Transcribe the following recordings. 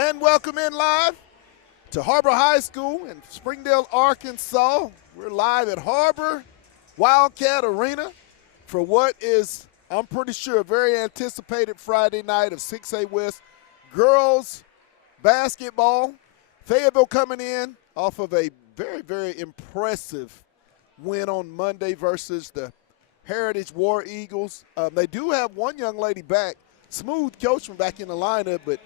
And welcome in live to Har-Ber High School in Springdale, Arkansas. We're live at Har-Ber Wildcat Arena for what is, I'm pretty sure, a very anticipated Friday night of 6A West girls basketball. Fayetteville coming in off of a very, very impressive win on Monday versus the Heritage War Eagles. They do have one young lady back, Smooth Coachman, back in the lineup, but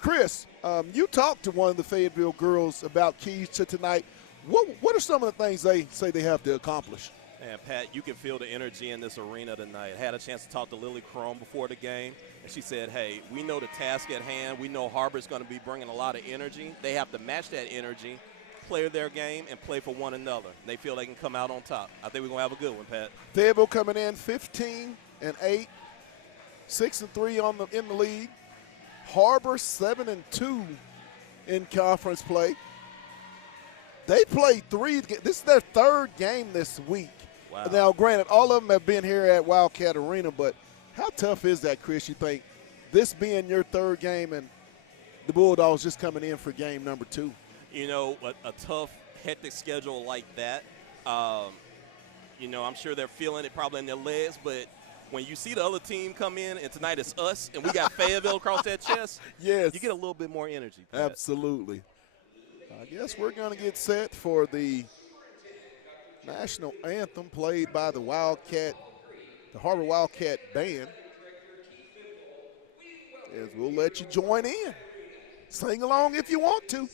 Chris, you talked to one of the Fayetteville girls about keys to tonight. What are some of the things they say they have to accomplish? Man, Pat, you can feel the energy in this arena tonight. I had a chance to talk to Lily Chrome before the game, and she said, hey, we know the task at hand. We know Har-Ber's going to be bringing a lot of energy. They have to match that energy, play their game, and play for one another. They feel they can come out on top. I think we're going to have a good one, Pat. Fayetteville coming in 15-8, 6-3 in the league. Har-Ber 7-2 in conference play. They played three. This is their third game this week. Wow. Now, granted, all of them have been here at Wildcat Arena, but how tough is that, Chris, you think, this being your third game and the Bulldogs just coming in for game number 2? You know, a tough, hectic schedule like that, you know, I'm sure they're feeling it probably in their legs, but when you see the other team come in and tonight it's us and we got Fayetteville across that chest, yes, you get a little bit more energy. Pat. Absolutely. I guess we're going to get set for the national anthem played by the Har-Ber Wildcat Band. As we'll let you join in. Sing along if you want to.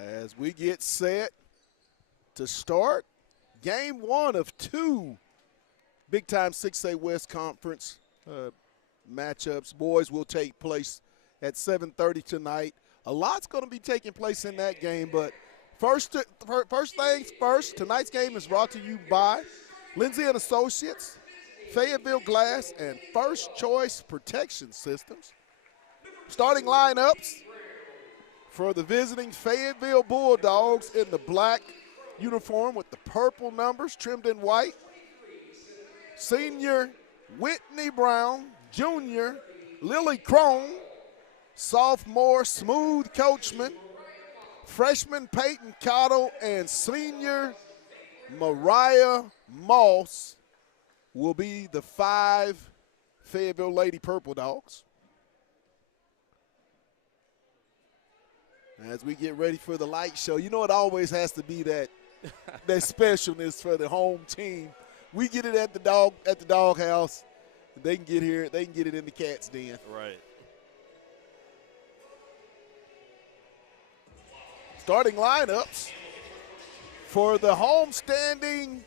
As we get set to start game 1 of 2 big-time 6A West Conference matchups. Boys will take place at 7:30 tonight. A lot's going to be taking place in that game, but first things first, tonight's game is brought to you by Lindsay & Associates, Fayetteville Glass, and First Choice Protection Systems. Starting lineups for the visiting Fayetteville Bulldogs in the black uniform with the purple numbers trimmed in white. Senior Whitney Brown, junior Lily Chrome, sophomore Smooth Coachman, freshman Peyton Cottle, and senior Mariah Moss will be the 5 Fayetteville Lady Purple Dogs. As we get ready for the light show, you know it always has to be that specialness for the home team. We get it at the doghouse. They can get here. They can get it in the Cat's Den. Right. Starting lineups for the homestanding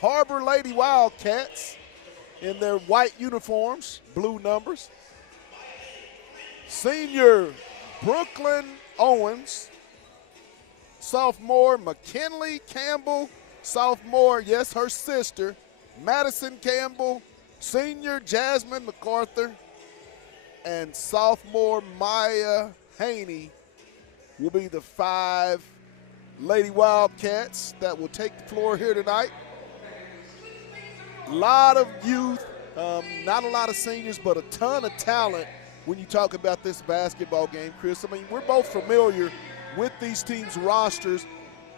Har-Ber Lady Wildcats in their white uniforms, blue numbers. Senior Brooklyn Owens, sophomore McKinley Campbell, sophomore, yes, her sister, Madison Campbell, senior Jasmine MacArthur, and sophomore Maya Haney will be the 5 Lady Wildcats that will take the floor here tonight. A lot of youth, not a lot of seniors, but a ton of talent when you talk about this basketball game, Chris. I mean, we're both familiar with these teams' rosters.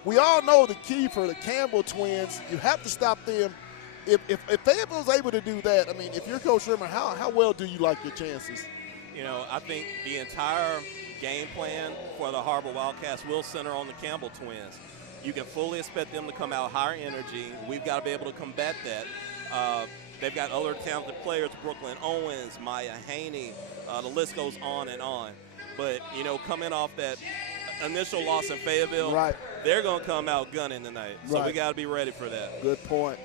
We all know the key for the Campbell twins, you have to stop them. If Fayetteville's able to do that, I mean, if you're Coach Rimmer, how well do you like your chances? You know, I think the entire game plan for the Har-Ber Wildcats will center on the Campbell twins. You can fully expect them to come out higher energy. We've got to be able to combat that. They've got other talented players, Brooklyn Owens, Maya Haney, the list goes on and on. But, you know, coming off that initial loss in Fayetteville, right, they're going to come out gunning tonight. So right, we got to be ready for that. Good point.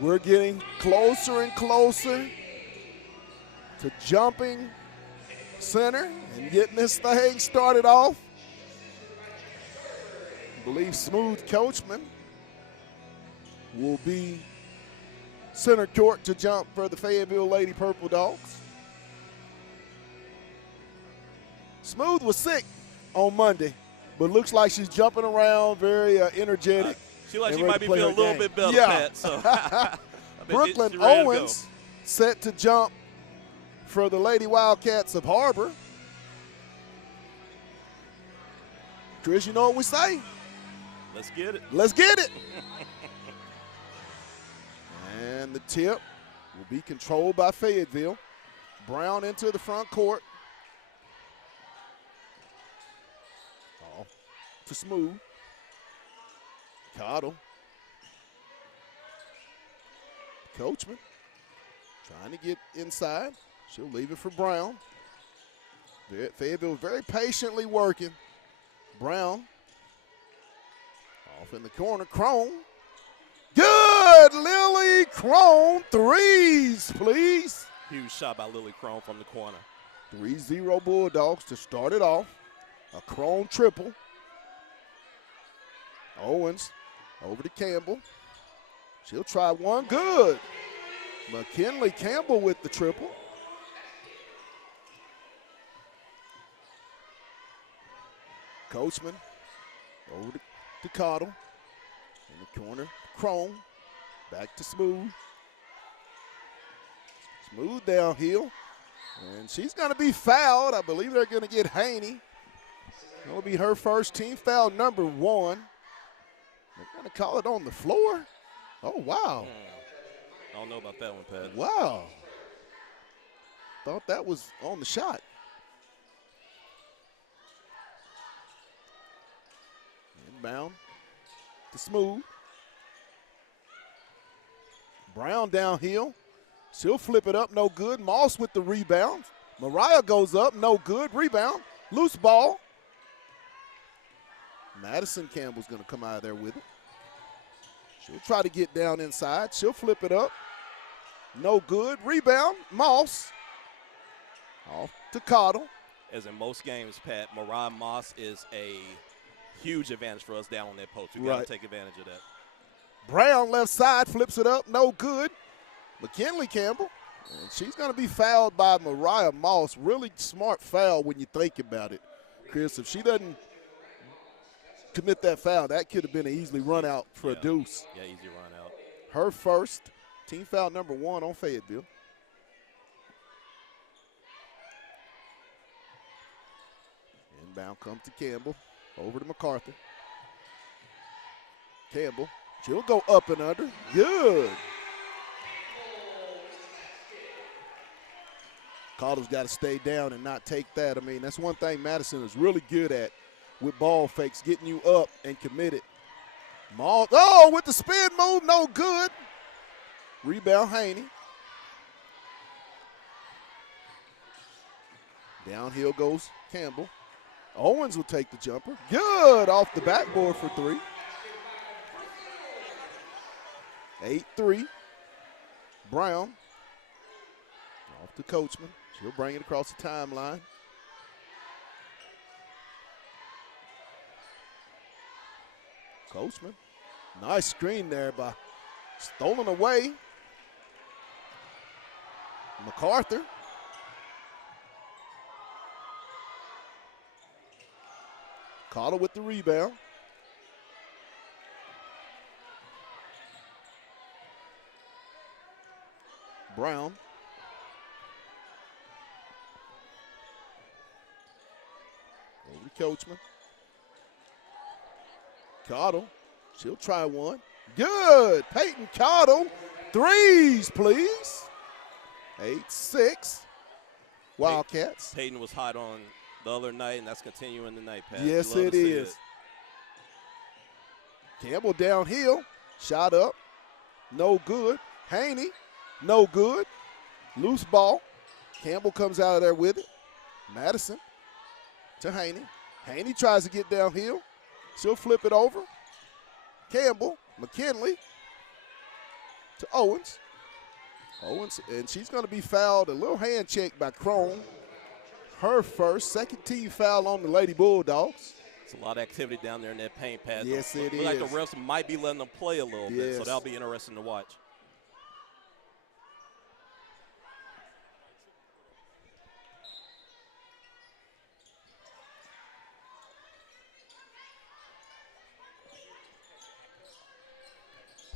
We're getting closer and closer to jumping center and getting this thing started off. I believe Smooth Coachman will be center court to jump for the Fayetteville Lady Purple Dogs. Smooth was sick on Monday, but looks like she's jumping around, very energetic. She might be feeling a little bit better, yeah. Pat. So Brooklyn she's ready to Owens set to jump for the Lady Wildcats of Har-Ber. Chris, you know what we say? Let's get it. Let's get it. And the tip will be controlled by Fayetteville. Brown into the front court. Off to Smooth. Cottle. Coachman trying to get inside. She'll leave it for Brown. Fayetteville very patiently working. Brown off in the corner. Crone. Good, Lily Crone. Threes, please. Huge shot by Lily Crone from the corner. 3-0 Bulldogs to start it off. A Crone triple. Owens over to Campbell. She'll try one. Good. McKinley Campbell with the triple. Coachman over to Cottle. In the corner, Crone. Back to Smooth. Smooth downhill. And she's going to be fouled. I believe they're going to get Haney. That'll be her first team foul, number 1. They're going to call it on the floor. Oh, wow. I don't know about that one, Pat. Wow. Thought that was on the shot. Inbound to Smooth. Brown downhill. She'll flip it up, no good. Moss with the rebound. Mariah goes up, no good. Rebound, loose ball. Madison Campbell's going to come out of there with it. She'll try to get down inside. She'll flip it up. No good. Rebound, Moss. Off to Cottle. As in most games, Pat, Mariah Moss is a huge advantage for us down on that post. We've got to take advantage of that. Brown left side, flips it up, no good. McKinley Campbell, and she's going to be fouled by Mariah Moss. Really smart foul when you think about it, Chris. If she doesn't commit that foul, that could have been an easily run out for a deuce. Yeah, easy run out. Her first, team foul number 1 on Fayetteville. Inbound comes to Campbell, over to MacArthur. Campbell, she'll go up and under. Good. Cottle's got to stay down and not take that. I mean, that's one thing Madison is really good at with ball fakes, getting you up and committed. Oh, with the spin move, no good. Rebound, Haney. Downhill goes Campbell. Owens will take the jumper. Good off the backboard for 3. 8-3. Brown off to Coachman. She'll bring it across the timeline. Coachman. Nice screen there by stolen away. MacArthur. Carter with the rebound. Brown. Over to Coachman. Cottle. She'll try one. Good. Peyton Cottle. Threes, please. 8-6. Wildcats. Peyton was hot on the other night, and that's continuing tonight, Pat. Yes, it is. Campbell downhill. Shot up. No good. Haney. No good. Loose ball. Campbell comes out of there with it. Madison to Haney. Haney tries to get downhill. She'll flip it over. Campbell. McKinley to Owens. Owens, and she's going to be fouled. A little hand check by Crone. Her first, second team foul on the Lady Bulldogs. It's a lot of activity down there in that paint, Pat. Yes, it is. Like the is. refs might be letting them play a little bit, so that'll be interesting to watch.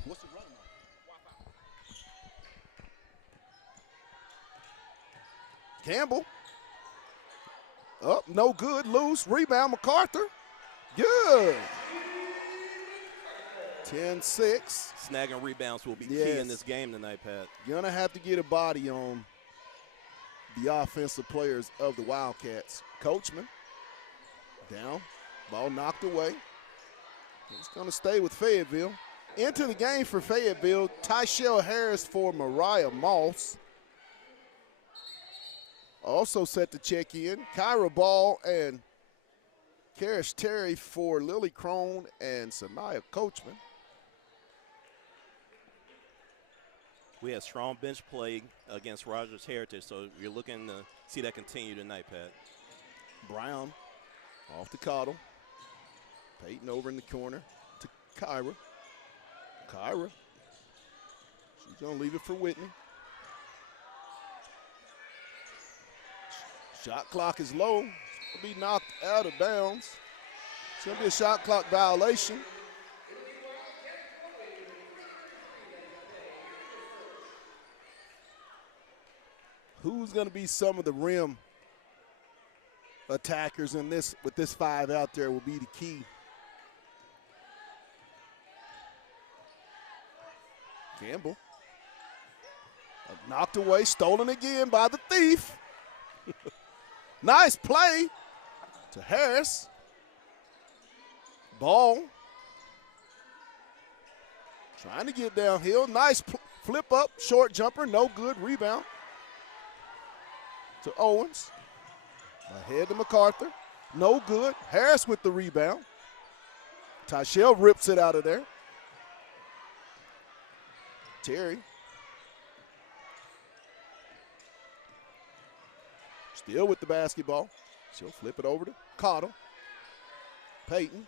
What's the run on? Campbell. Up, no good, loose. Rebound, MacArthur. Good. 10-6. Snagging rebounds will be key in this game tonight, Pat. You're going to have to get a body on the offensive players of the Wildcats. Coachman. Down. Ball knocked away. It's going to stay with Fayetteville. Into the game for Fayetteville, Tyshell Harris for Mariah Moss. Also set to check in, Kyra Ball and Karish Terry for Lily Crone and Sanaya Coachman. We had strong bench play against Rogers Heritage, so you're looking to see that continue tonight, Pat. Brown off to Cottle. Peyton over in the corner to Kyra. Kyra. She's going to leave it for Whitney. Shot clock is low. It's going to be knocked out of bounds. It's going to be a shot clock violation. Who's going to be some of the rim attackers in this with this 5 out there will be the key. Campbell. Knocked away, stolen again by the thief. Nice play to Harris. Ball. Trying to get downhill. Nice flip up, short jumper, no good. Rebound to Owens. Ahead to MacArthur. No good. Harris with the rebound. Tyshell rips it out of there. Terry. Still with the basketball. She'll flip it over to Cottle. Peyton.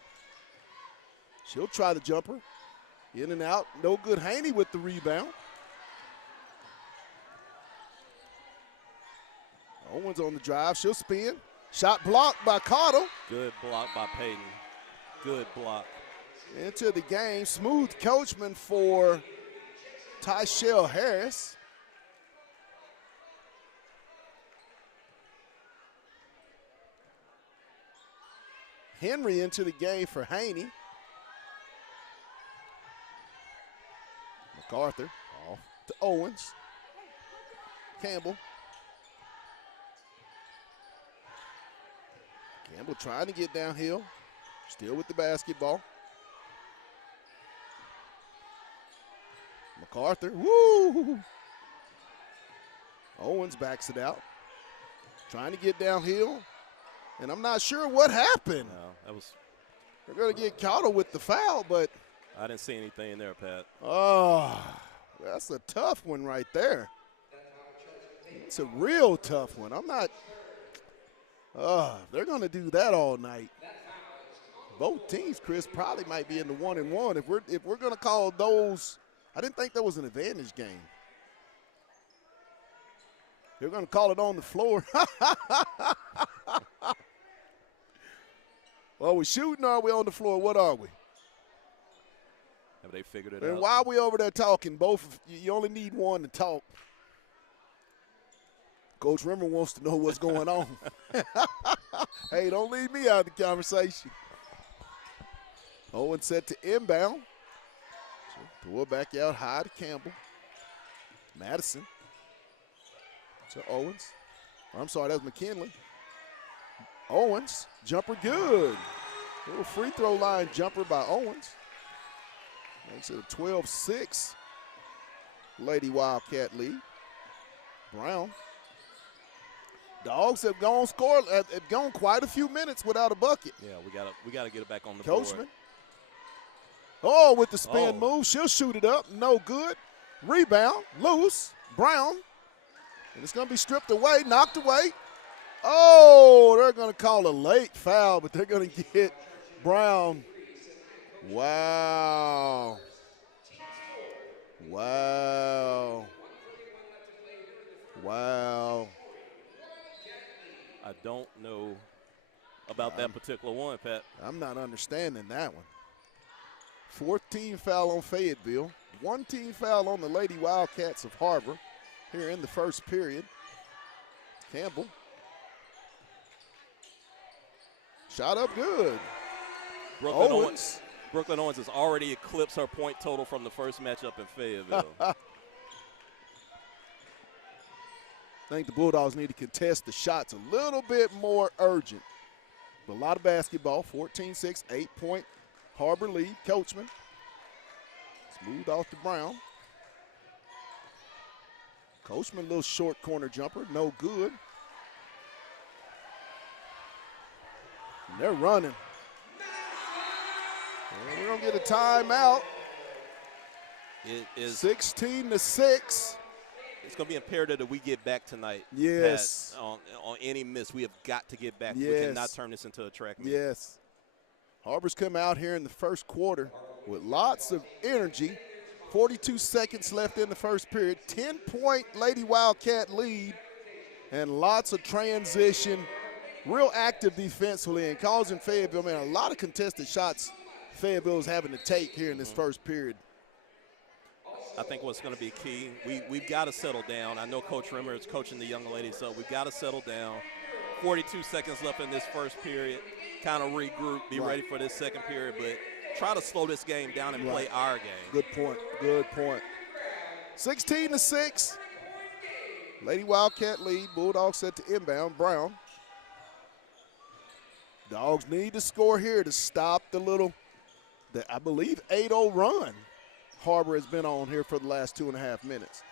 She'll try the jumper. In and out. No good. Haney with the rebound. Owens on the drive. She'll spin. Shot blocked by Cottle. Good block by Peyton. Good block. Into the game. Smooth Coachman for Tyshell Harris. Henry into the game for Haney. MacArthur off to Owens. Campbell. Campbell trying to get downhill. Still with the basketball. MacArthur. Woo! Owens backs it out. Trying to get downhill. And I'm not sure what happened. No, that was. They're going to get caught with the foul, but. I didn't see anything there, Pat. Oh, that's a tough one right there. It's a real tough one. I'm not. They're going to do that all night. Both teams, Chris, probably might be in the 1-1. If we're going to call those, I didn't think that was an advantage game. They're going to call it on the floor. Are we shooting or are we on the floor? What are we? Have they figured it and out? And while we over there talking, you only need one to talk. Coach Rimmer wants to know what's going on. Hey, don't leave me out of the conversation. Owen set to inbound. So throw it back out high to Campbell. Madison to Owens. I'm sorry, that was McKinley. Owens, jumper good. Little free throw line jumper by Owens. Makes it a 12-6 Lady Wildcat lead. Brown. Dogs have gone quite a few minutes without a bucket. Yeah, we gotta get it back on the Coachman. board. Oh, with the spin move, she'll shoot it up. No good. Rebound, loose. Brown. And it's going to be stripped away, knocked away. Oh, they're going to call a late foul, but they're going to get Brown. Wow. Wow. Wow. I don't know about that particular one, Pat. I'm not understanding that one. 14 foul on Fayetteville. 1 team foul on the Lady Wildcats of Har-Ber here in the first period. Campbell. Shot up good. Brooklyn Owens has already eclipsed her point total from the first matchup in Fayetteville. I think the Bulldogs need to contest the shots a little bit more urgent. But a lot of basketball, 14-6, 8-point Har-Ber lead. Coachman. Smooth off to Brown. Coachman, little short corner jumper, no good. And they're running. And we're going to get a timeout. It is 16-6. It's going to be imperative that we get back tonight. Yes. Pat, on any miss, we have got to get back. Yes. We cannot turn this into a track meet. Yes. Har-Ber's come out here in the first quarter with lots of energy. 42 seconds left in the first period. 10-point Lady Wildcat lead and lots of transition. Real active defensively and causing Fayetteville, man, a lot of contested shots Fayetteville's having to take here in this first period. I think what's going to be key, we've got to settle down. I know Coach Rimmer is coaching the young ladies, so we've got to settle down. 42 seconds left in this first period. Kind of regroup, be ready for this second period, but try to slow this game down and play our game. Good point. Good point. 16-6. Lady Wildcat lead. Bulldogs set to inbound. Brown. Dogs need to score here to stop I believe, 8-0 run Har-Ber has been on here for the last 2.5 minutes.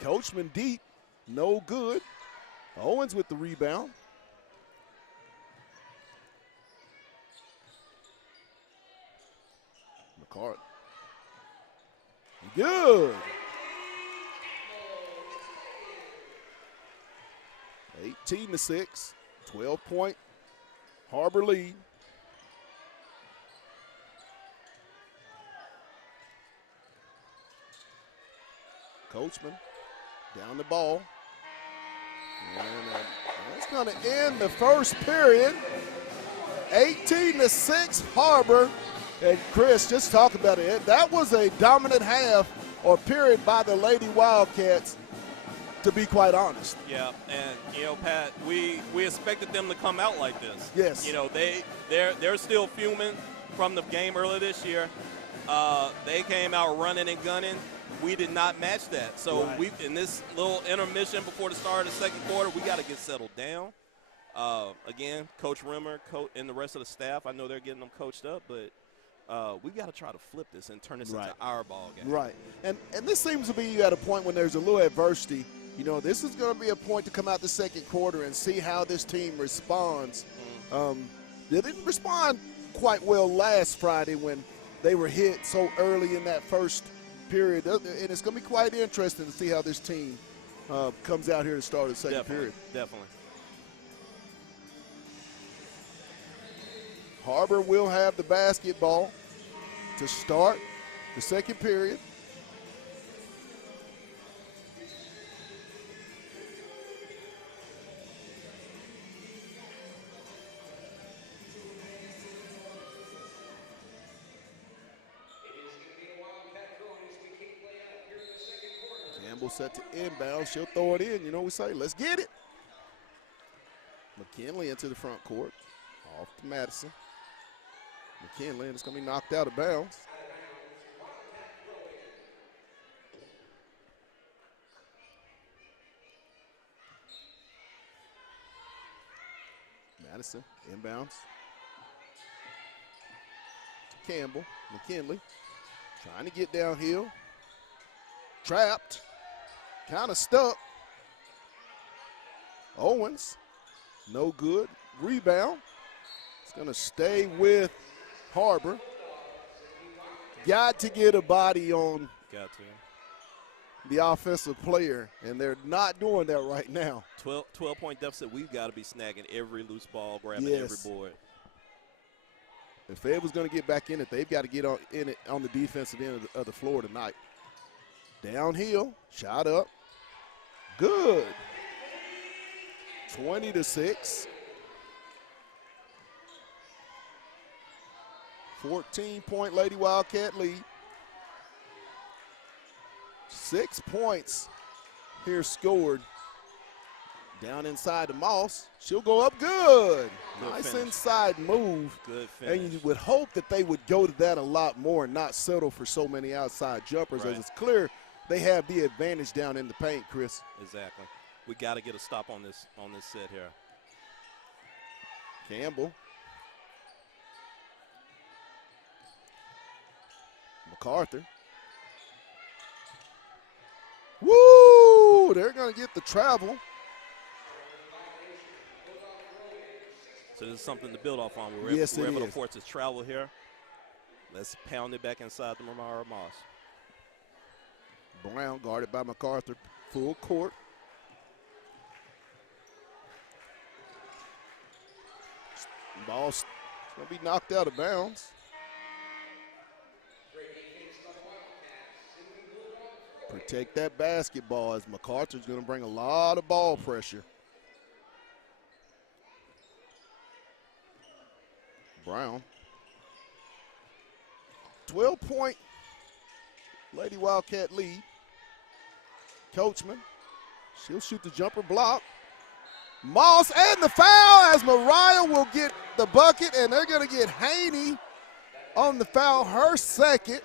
Coachman deep. No good. Owens with the rebound. McCart. Good. 18-6. 12-point Har-Ber lead. Coachman down the ball. And that's going to end the first period. 18-6 Har-Ber. And Chris, just talk about it. That was a dominant half or period by the Lady Wildcats, to be quite honest. Yeah, and Pat, we expected them to come out like this. Yes. They're still fuming from the game earlier this year. They came out running and gunning. We did not match that. So we in this little intermission before the start of the second quarter, we got to get settled down. Again, Coach Rimmer and the rest of the staff, I know they're getting them coached up, but we've got to try to flip this and turn this into our ball game. Right. And this seems to be at a point when there's a little adversity. This is going to be a point to come out the second quarter and see how this team responds They didn't respond quite well last Friday when they were hit so early in that first period. And it's going to be quite interesting to see how this team comes out here to start the second period. Definitely. Har-Ber will have the basketball to start the second period. Campbell set to inbound. She'll throw it in. You know, we say, let's get it. McKinley into the front court. Off to Madison. McKinley, and it's going to be knocked out of bounds. Madison, inbounds. To Campbell. McKinley trying to get downhill. Trapped. Kind of stuck. Owens, no good. Rebound. It's going to stay with Har-Ber. Got to get a body on the offensive player, and they're not doing that right now. 12-point deficit. We've got to be snagging every loose ball, grabbing every board. If Fayetteville was going to get back in it, they've got to get in it on the defensive end of the floor tonight. Downhill, shot up. Good. 20-6. 14-point Lady Wildcat lead. 6 points here scored. Down inside to Moss. She'll go up good. Nice finish. Inside move. Good finish. And you would hope that they would go to that a lot more and not settle for so many outside jumpers, as it's clear they have the advantage down in the paint, Chris. Exactly. We got to get a stop on this set here. Campbell. MacArthur. Woo! They're going to get the travel. So this is something to build off on. We're able to force his travel here. Let's pound it back inside the Mamara Moss. Brown guarded by MacArthur, full court. Ball's going to be knocked out of bounds. Protect that basketball, as MacArthur's going to bring a lot of ball pressure. Brown. 12-point Lady Wildcat lead. Coachman. She'll shoot the jumper block. Moss and the foul, as Mariah will get the bucket, and they're going to get Haney on the foul, her second.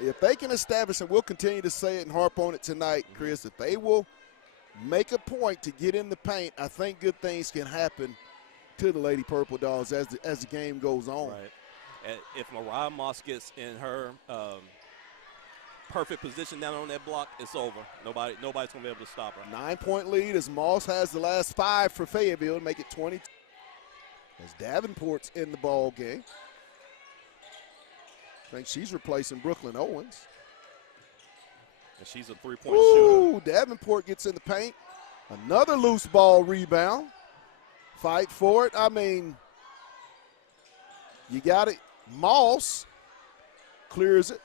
If they can establish, and we'll continue to say it and harp on it tonight, Chris, if they will make a point to get in the paint, I think good things can happen to the Lady Purple Dogs as the game goes on. Right. And if Mariah Moss gets in her perfect position down on that block, it's over. Nobody's going to be able to stop her. 9-point lead as Moss has the last 5 for Fayetteville to make it 20. As Davenport's in the ball game. I think she's replacing Brooklyn Owens. And she's a three-point shooter. Davenport gets in the paint. Another loose ball rebound. Fight for it. I mean, you got it. Moss clears it.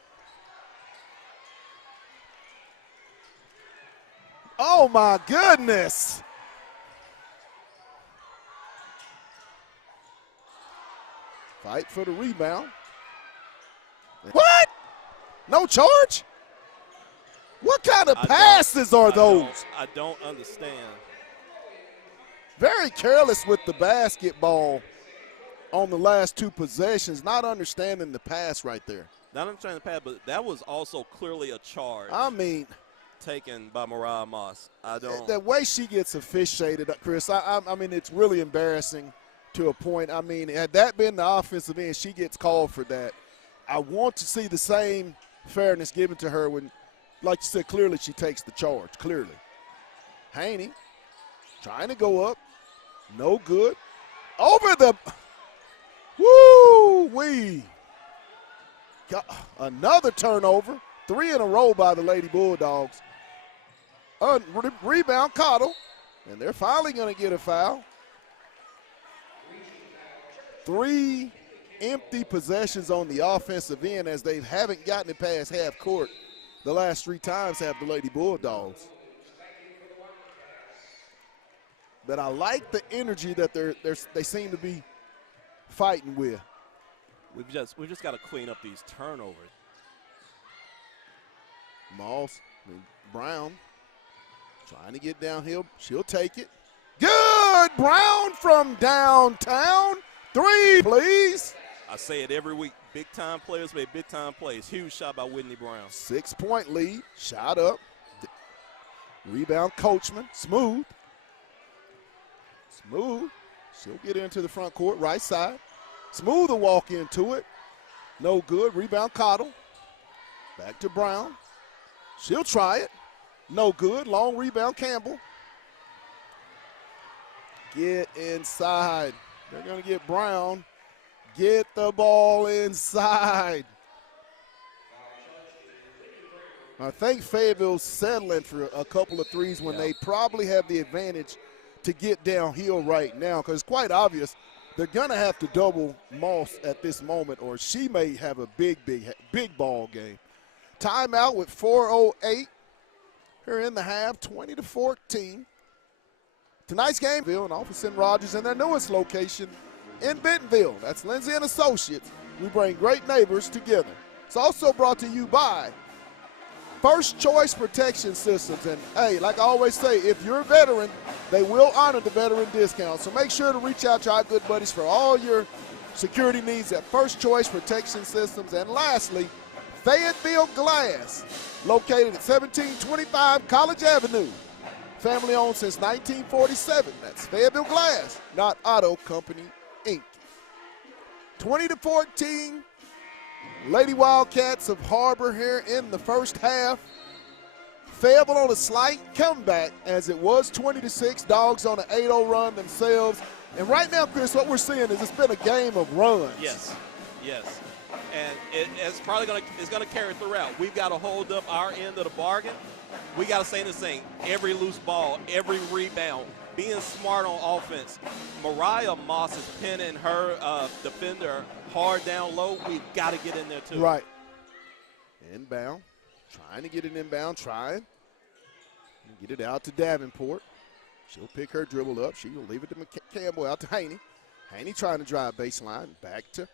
Oh, my goodness. Fight for the rebound. What? No charge? What kind of passes are those? I don't understand. Very careless with the basketball on the last 2 possessions, not understanding the pass right there. Not understanding the pass, but that was also clearly a charge. I mean, taken by Mariah Moss. The way she gets officiated, Chris, I mean, it's really embarrassing to a point. I mean, had that been the offensive end, she gets called for that. I want to see the same fairness given to her when, like you said, clearly she takes the charge, clearly. Haney Trying to go up. No good. Over the – woo-wee. Got another turnover. 3 in a row by the Lady Bulldogs. Rebound, Cottle. And they're finally going to get a foul. 3 empty possessions on the offensive end as they haven't gotten it past half court the last 3 times have the Lady Bulldogs. But I like the energy that they seem to be fighting with. We've just got to clean up these turnovers. Brown trying to get downhill. She'll take it. Good! Brown from downtown. 3, please. I say it every week. Big-time players make big-time plays. Huge shot by Whitney Brown. 6-point lead. Shot up. Rebound, Coachman. Smooth. She'll get into the front court, right side. Smooth will walk into it. No good. Rebound, Cottle. Back to Brown. She'll try it. No good. Long rebound, Campbell. Get inside. They're going to get Brown. Get the ball inside. I think Fayetteville's settling for a couple of threes when they probably have the advantage to get downhill right now, because it's quite obvious they're going to have to double Moss at this moment, or she may have a big ball game. Timeout with 4:08 here in the half, 20-14. Tonight's game, and off of St. Rogers and their newest location in Bentonville. That's Lindsay and Associates. We bring great neighbors together. It's also brought to you by First Choice Protection Systems. And, hey, like I always say, if you're a veteran, they will honor the veteran discount. So make sure to reach out to our good buddies for all your security needs at First Choice Protection Systems. And lastly, Fayetteville Glass, located at 1725 College Avenue. Family owned since 1947. That's Fayetteville Glass, not Auto Company, Inc. 20-14. Lady Wildcats of Har-Ber here in the first half. Fayetteville on a slight comeback as it was 20-6. Dogs on an 8-0 run themselves. And right now, Chris, what we're seeing is it's been a game of runs. Yes. And it's probably going to carry throughout. We've got to hold up our end of the bargain. We got to say the same. Every loose ball, every rebound, being smart on offense. Mariah Moss is pinning her defender hard down low. We've got to get in there too. Right. Inbound. Trying to get it inbound. Get it out to Davenport. She'll pick her dribble up. She'll leave it to Campbell, out to Haney. Haney trying to drive baseline. Back to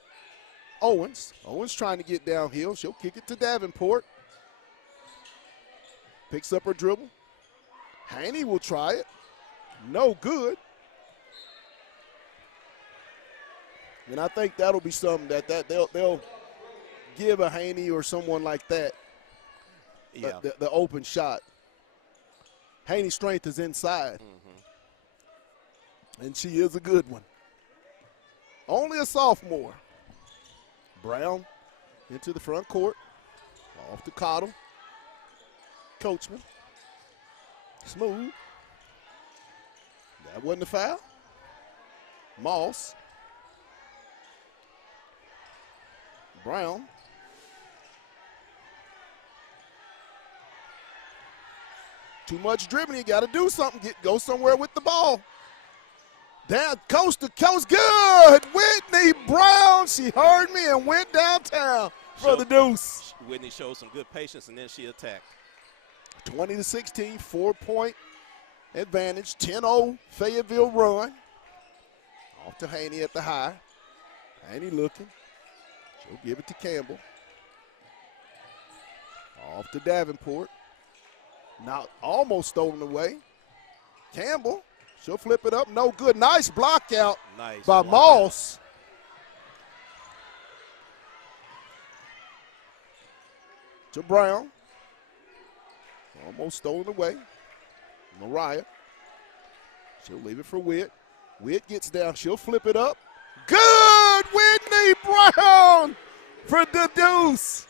Owens. Owens trying to get downhill. She'll kick it to Davenport. Picks up her dribble. Haney will try it. No good. And I think that'll be something that they'll give a Haney or someone like that the open shot. Haney's strength is inside. And she is a good one. Only a sophomore. Brown into the front court. Off to Cottle. Coachman. Smooth. That wasn't a foul. Moss. Brown. Too much dribbling. You got to do something. Go somewhere with the ball. Down coast to coast. Good. Whitney Brown. She heard me and went downtown for the deuce. Whitney showed some good patience, and then she attacked. 20-16, 4-point advantage. 10-0 Fayetteville run. Off to Haney at the high. Haney looking. She'll give it to Campbell. Off to Davenport. Now almost stolen away. Campbell. She'll flip it up. No good. Nice block out by Moss. To Brown. Almost stolen away. Mariah. She'll leave it for Witt. Witt gets down. She'll flip it up. Good! Whitney Brown for the deuce.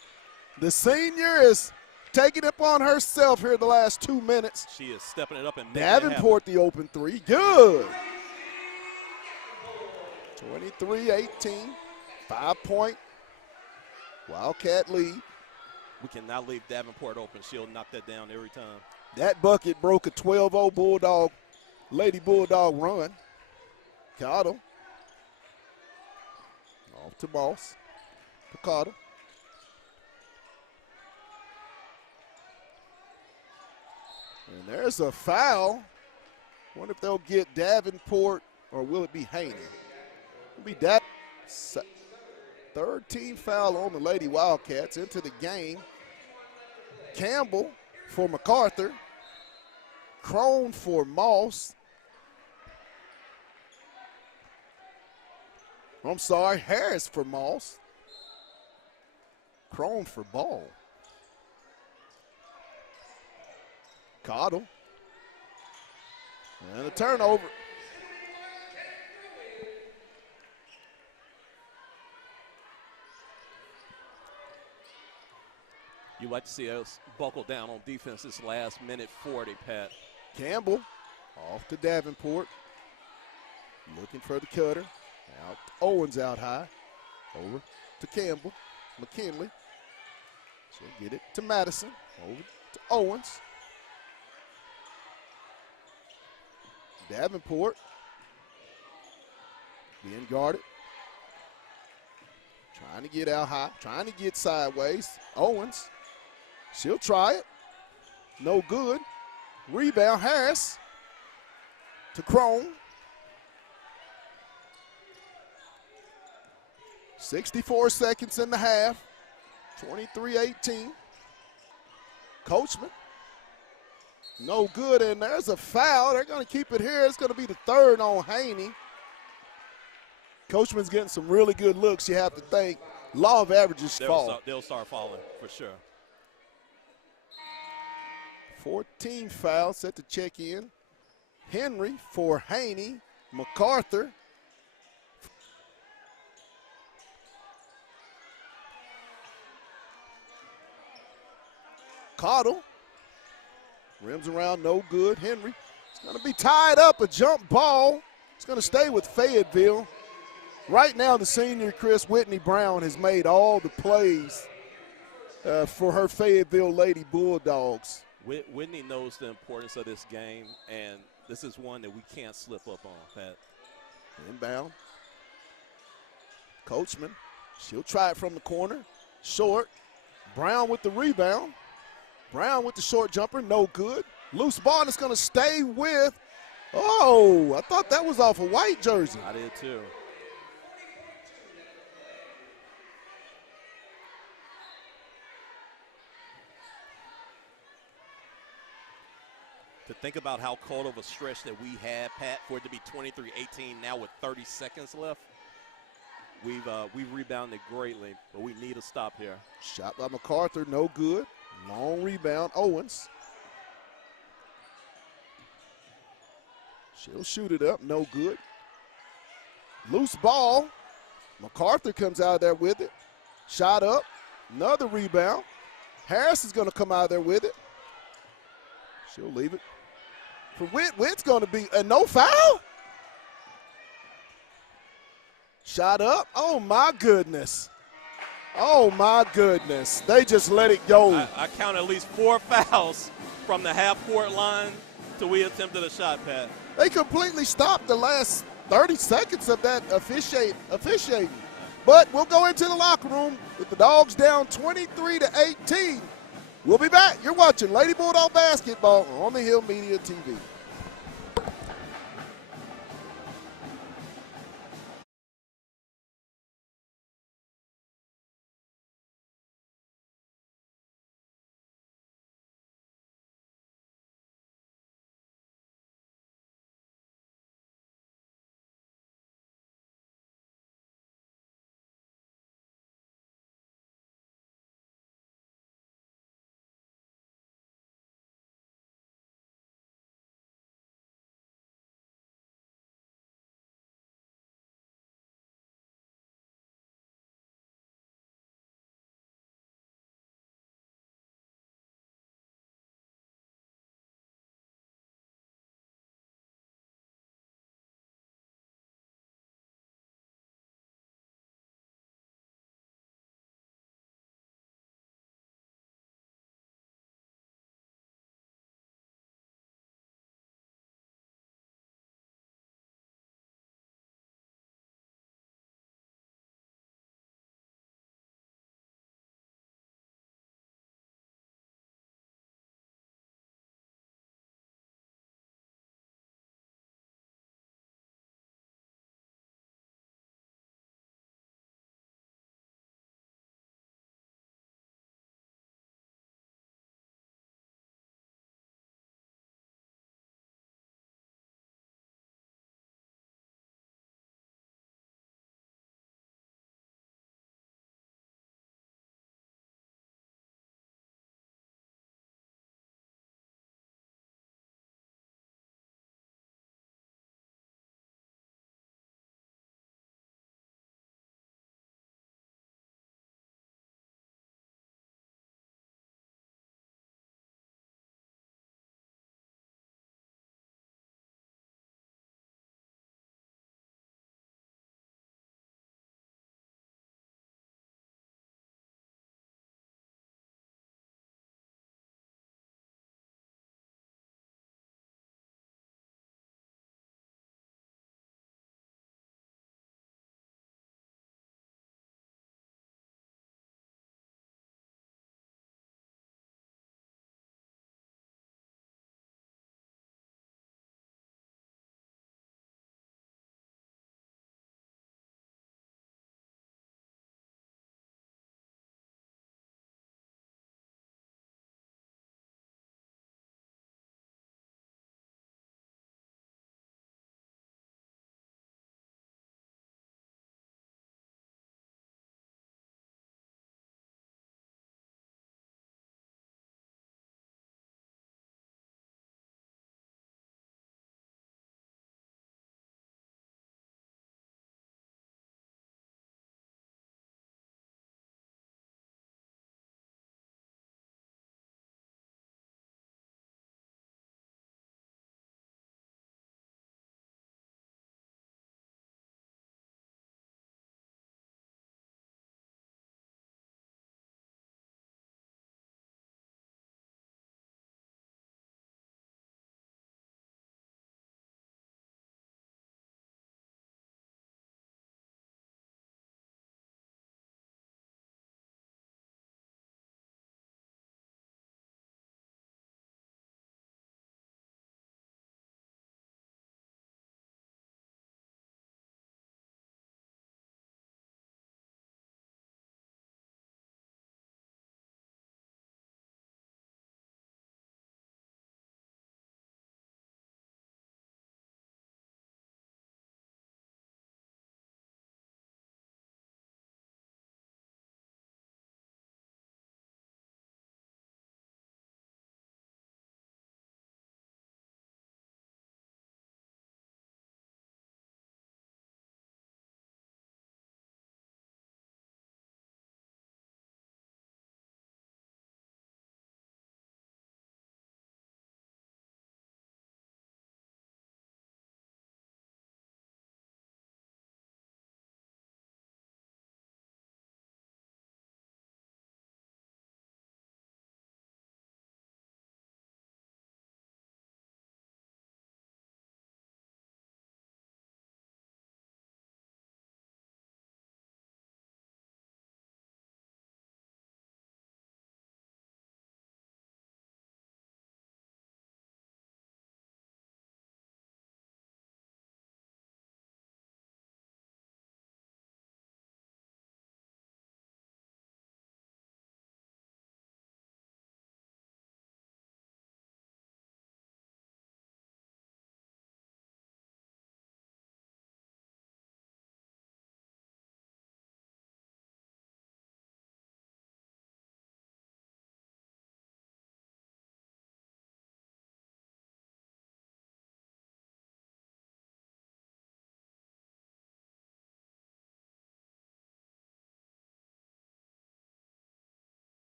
The senior is taking it upon herself here the last 2 minutes. She is stepping it up and making it happen. Davenport the open three. Good. 23-18. 5-point Wildcat lead. We cannot leave Davenport open. She'll knock that down every time. That bucket broke a 12-0 Lady Bulldog run. Cottle. Off to Moss. To Cottle. And there's a foul. Wonder if they'll get Davenport or will it be Haney? It'll be that third team foul on the Lady Wildcats into the game. Campbell for MacArthur. Crone for Moss. I'm sorry, Harris for Moss. Crone for Ball. Cottle. And a turnover. You like to see us buckle down on defense this last minute 40, Pat. Campbell off to Davenport. Looking for the cutter. Out. Owens out high. Over to Campbell. McKinley. She'll get it to Madison. Over to Owens. Davenport being guarded. Trying to get out high. Trying to get sideways. Owens. She'll try it. No good. Rebound, Harris to Crone. 64 seconds in the half. 23-18. Coachman. No good, and there's a foul. They're going to keep it here. It's going to be the third on Haney. Coachman's getting some really good looks, you have to think. Law of averages fall. They'll start falling for sure. 14 fouls set to check in. Henry for Haney. MacArthur. Cottle. Rims around, no good. Henry. It's going to be tied up, a jump ball. It's going to stay with Fayetteville. Right now, the senior, Chris Whitney Brown, has made all the plays for her Fayetteville Lady Bulldogs. Whitney knows the importance of this game, and this is one that we can't slip up on, Pat. Inbound. Coachman. She'll try it from the corner. Short. Brown with the rebound. Brown with the short jumper. No good. Loose ball, and it's going to stay with. Oh, I thought that was off a white jersey. I did too. To think about how cold of a stretch that we had, Pat, for it to be 23-18 now with 30 seconds left, we've rebounded greatly, but we need a stop here. Shot by MacArthur, no good. Long rebound, Owens. She'll shoot it up, no good. Loose ball. MacArthur comes out there with it. Shot up, another rebound. Harris is going to come out there with it. She'll leave it. For Witt's going to be a no foul. Shot up. Oh, my goodness. Oh, my goodness. They just let it go. I count at least 4 fouls from the half-court line till we attempted a shot, Pat. They completely stopped the last 30 seconds of that officiating. But we'll go into the locker room with the Dogs down 23-18. We'll be back. You're watching Lady Bulldog Basketball on the Hill Media TV.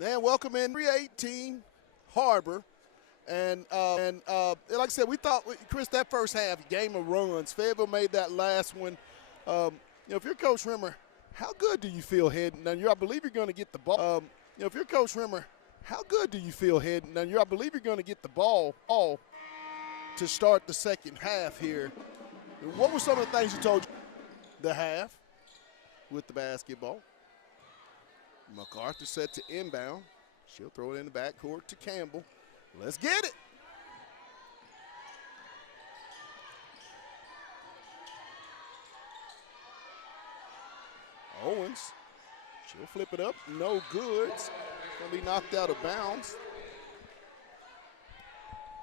And welcome in 318 Har-Ber. And like I said, we thought, Chris, that first half, game of runs, Fayetteville made that last one. If you're Coach Rimmer, how good do you feel heading? Now, I believe you're going to get the ball. If you're Coach Rimmer, how good do you feel heading? Now, I believe you're going to get the ball to start the second half here. What were some of the things you told you? The half with the basketball. MacArthur set to inbound. She'll throw it in the backcourt to Campbell. Let's get it. Owens, she'll flip it up. No good. It's going to be knocked out of bounds.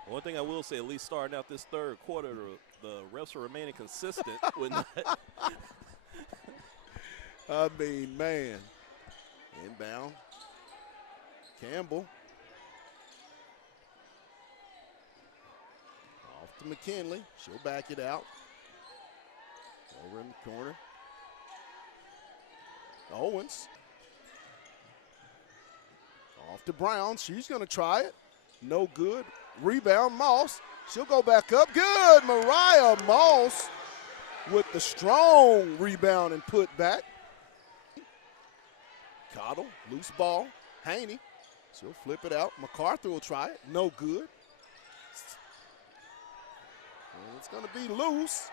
One thing I will say, at least starting out this third quarter, the refs are remaining consistent with that. I mean, man. Inbound. Campbell. Off to McKinley. She'll back it out. Over in the corner. Owens. Off to Brown. She's going to try it. No good. Rebound, Moss. She'll go back up. Good. Mariah Moss with the strong rebound and put back. Cottle, loose ball. Haney. She'll flip it out. MacArthur will try it. No good. And it's going to be loose.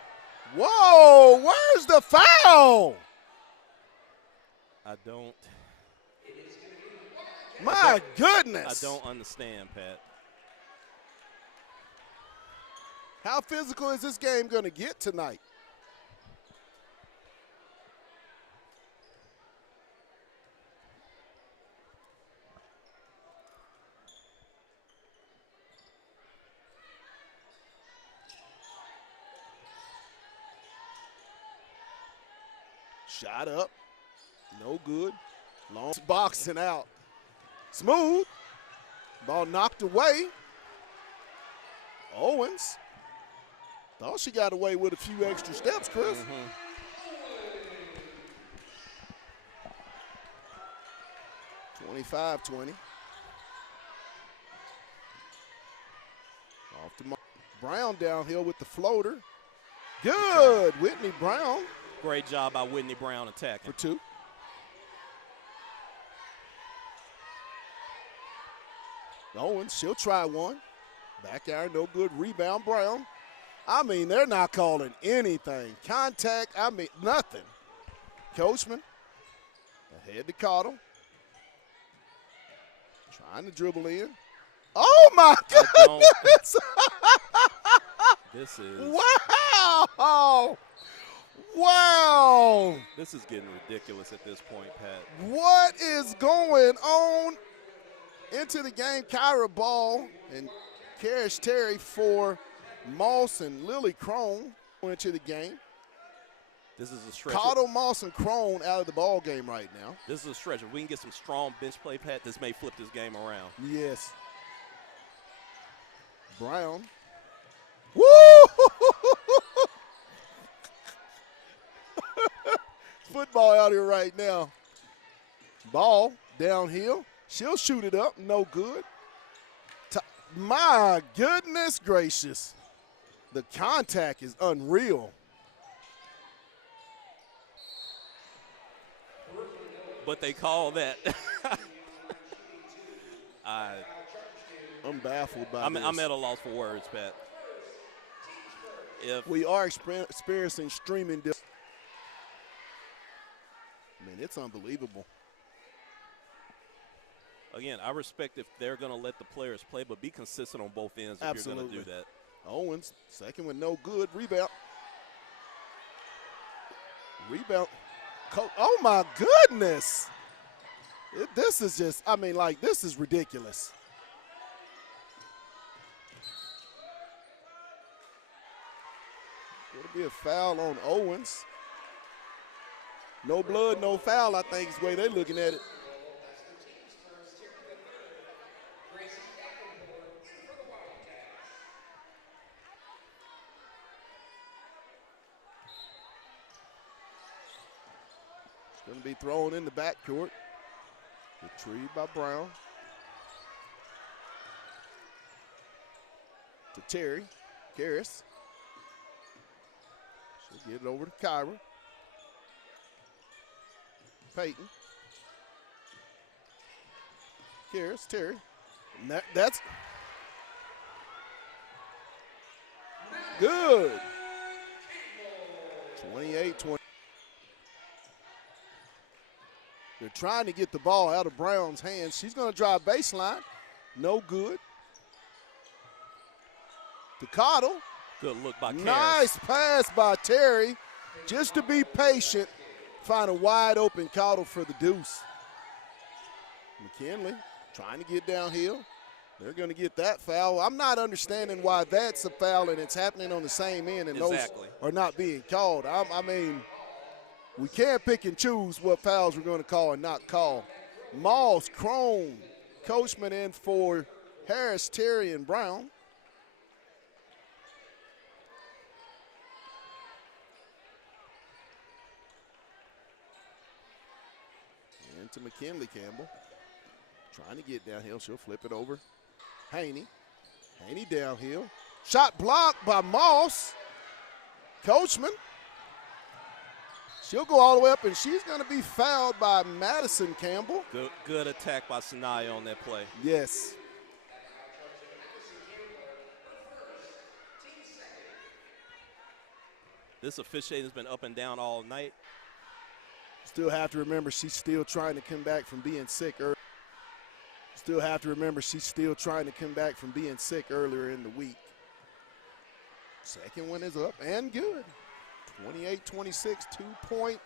Whoa, where's the foul? I don't. My goodness. I don't understand, Pat. How physical is this game going to get tonight? Shot up. No good. Long boxing out. Smooth. Ball knocked away. Owens. Thought she got away with a few extra steps, Chris. 25-20. Off to Brown downhill with the floater. Good. Whitney Brown. Great job by Whitney Brown attacking. For two. Owens, she'll try one. Back iron, no good. Rebound, Brown. I mean, they're not calling anything. Contact, I mean, nothing. Coachman, ahead to Cottle. Trying to dribble in. Oh, my goodness! This is. Wow! Wow! This is getting ridiculous at this point, Pat. What is going on? Into the game, Kyra Ball and Karish Terry for Moss and Lily Crone into the game. This is a stretch. Cottle, Moss, and Crone out of the ball game right now. This is a stretch. If we can get some strong bench play, Pat, this may flip this game around. Yes. Brown. Woo! Football out here right now. Ball downhill. She'll shoot it up. No good. My goodness gracious. The contact is unreal. But they call that. I'm baffled by this. I'm at a loss for words, Pat. If we are experiencing streaming. I mean, it's unbelievable. Again, I respect if they're going to let the players play, but be consistent on both ends if you're going to do that. Owens, second one, no good. Rebound. Oh, my goodness. This is just, I mean, like, this is ridiculous. It'll be a foul on Owens. No blood, no foul, I think is the way they're looking at it. It's going to be thrown in the backcourt. Retrieved by Brown. To Terry. Karras. She'll get it over to Kyra. Peyton. Karras, Terry. And that's good. 28-20. They're trying to get the ball out of Brown's hands. She's going to drive baseline. No good. To Cottle. Good look by Karras. Nice pass by Terry. Just to be patient. Find a wide open Cottle for the deuce. McKinley trying to get downhill. They're going to get that foul. I'm not understanding why that's a foul and it's happening on the same end and exactly. those are not being called. I mean, we can't pick and choose what fouls we're going to call and not call. Moss, Crone, Coachman in for Harris, Terry, and Brown. To McKinley Campbell. Trying to get downhill. She'll flip it over. Haney. Haney downhill. Shot blocked by Moss. Coachman. She'll go all the way up, and she's going to be fouled by Madison Campbell. Good attack by Sanaya on that play. Yes. This officiating has been up and down all night. Still have to remember she's still trying to come back from being sick earlier. Still have to remember she's still trying to come back from being sick earlier in the week. Second one is up and good. 28-26, 2-point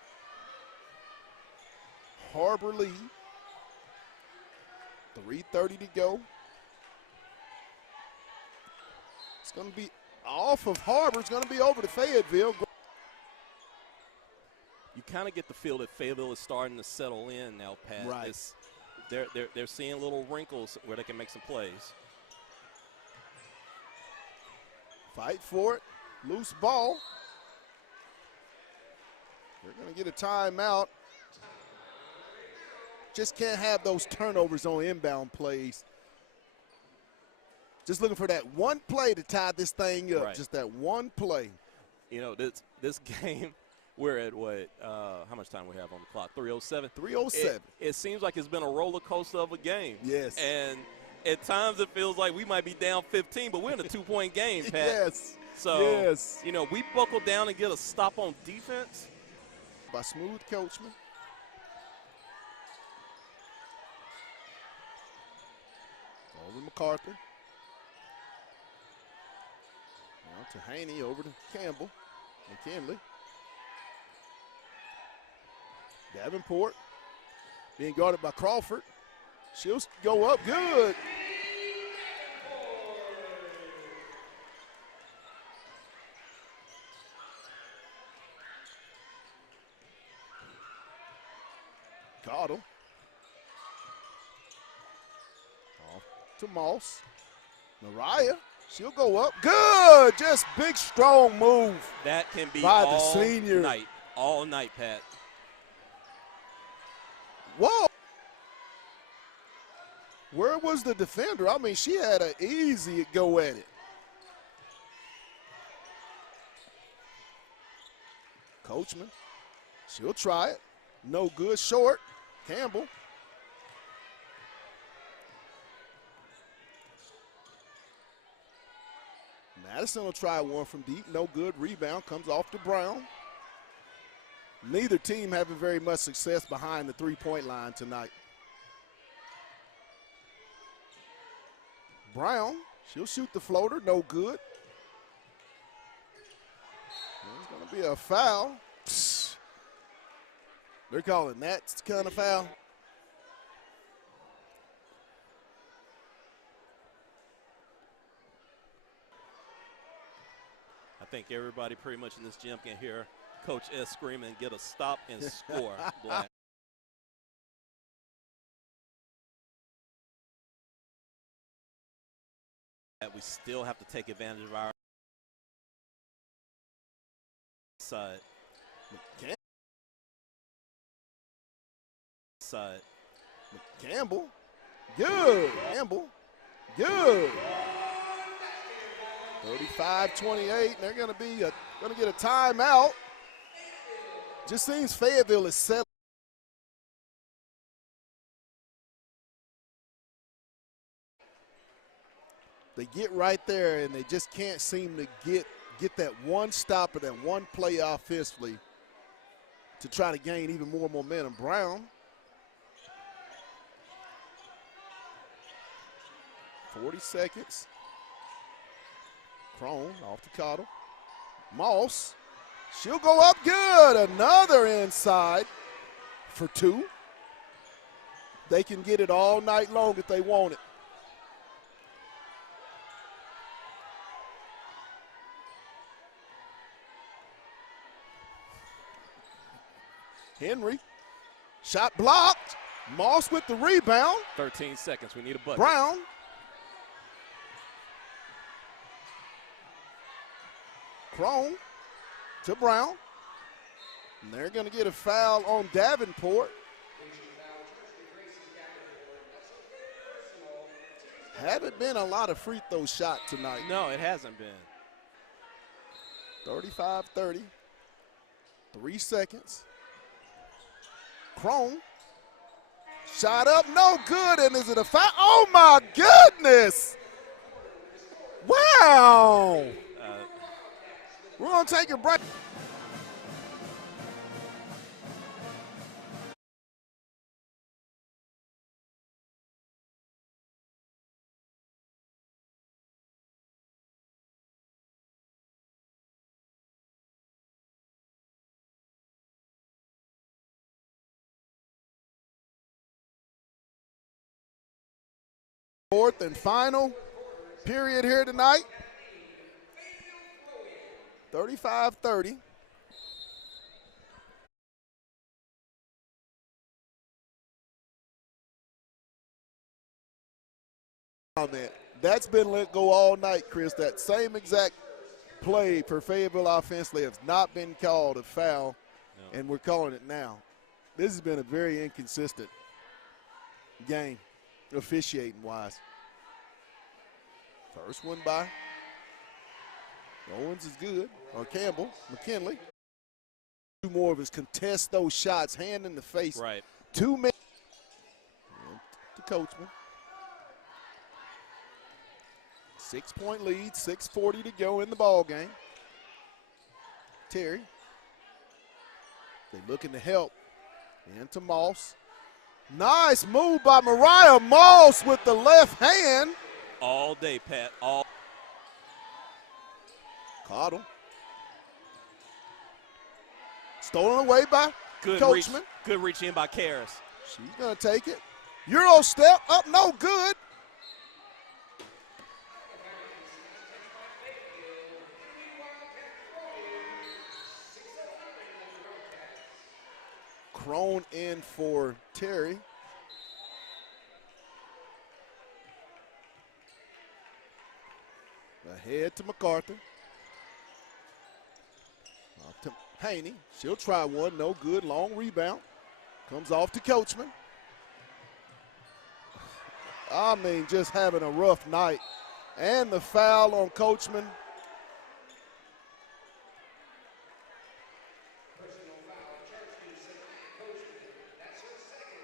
Har-Ber lead. 3:30 to go. It's going to be off of Har-Ber. It's going to be over to Fayetteville. You kind of get the feel that Fayetteville is starting to settle in now, Pat. Right. They're seeing little wrinkles where they can make some plays. Fight for it. Loose ball. They're going to get a timeout. Just can't have those turnovers on inbound plays. Just looking for that one play to tie this thing up. Right. Just that one play. You know, this game, we're at what, how much time we have on the clock? 3:07? 3:07. It seems like it's been a roller coaster of a game. Yes. And at times it feels like we might be down 15, but we're in a 2-point game, Pat. Yes. So, yes. You know, we buckle down and get a stop on defense. By Smooth Coachman. Over MacArthur. Now to Haney, over to Campbell. McKinley. Davenport being guarded by Crawford. She'll go up. Good. Cottle. Off to Moss. Mariah. She'll go up. Good. Just big, strong move. That can be by all the senior. Night. All night, Pat. Whoa. Where was the defender? I mean, she had an easy go at it. Coachman. She'll try it. No good. Short. Campbell. Madison will try one from deep. No good. Rebound comes off to Brown. Neither team having very much success behind the three-point line tonight. Brown, she'll shoot the floater. No good. There's going to be a foul. Psst. They're calling that kind of foul. I think everybody pretty much in this gym can hear Coach S screaming, get a stop and score, Black. We still have to take advantage of our side. Campbell, good. Campbell, good. 35-28. They're going to get a timeout. Just seems Fayetteville is set. They get right there, and they just can't seem to get that one stop or that one play offensively to try to gain even more momentum. Brown, 40 seconds. Crone off the Cottle. Moss, she'll go up good. Another inside for two. They can get it all night long if they want it. Henry, shot blocked. Moss with the rebound. 13 seconds. We need a bucket. Brown. Crone to Brown. And they're going to get a foul on Davenport. Haven't been a lot of free throw shot tonight. No, it hasn't been. 35-30. 3 seconds. Crone. Shot up, no good, and is it a foul? Oh, my goodness! Wow! We're going to take a break. Fourth and final period here tonight. 35-30. That's been let go all night, Chris. That same exact play for Fayetteville offensively has not been called a foul, and we're calling it now. This has been a very inconsistent game, officiating-wise. First one by Owens is good, or Campbell, McKinley. Two more of his contest those shots, hand in the face. Right. 2 minutes. To Coachman. 6-point lead, 6:40 to go in the ball game. Terry. They looking to help. Into Moss. Nice move by Mariah Moss with the left hand. All day, Pat. All. Cottle. Stolen away by Coachman. Good reach in by Karras. She's going to take it. Euro step up, no good. Crone in for Terry. Ahead to MacArthur. Off to Haney. She'll try one. No good. Long rebound. Comes off to Coachman. I mean, just having a rough night. And the foul on Coachman.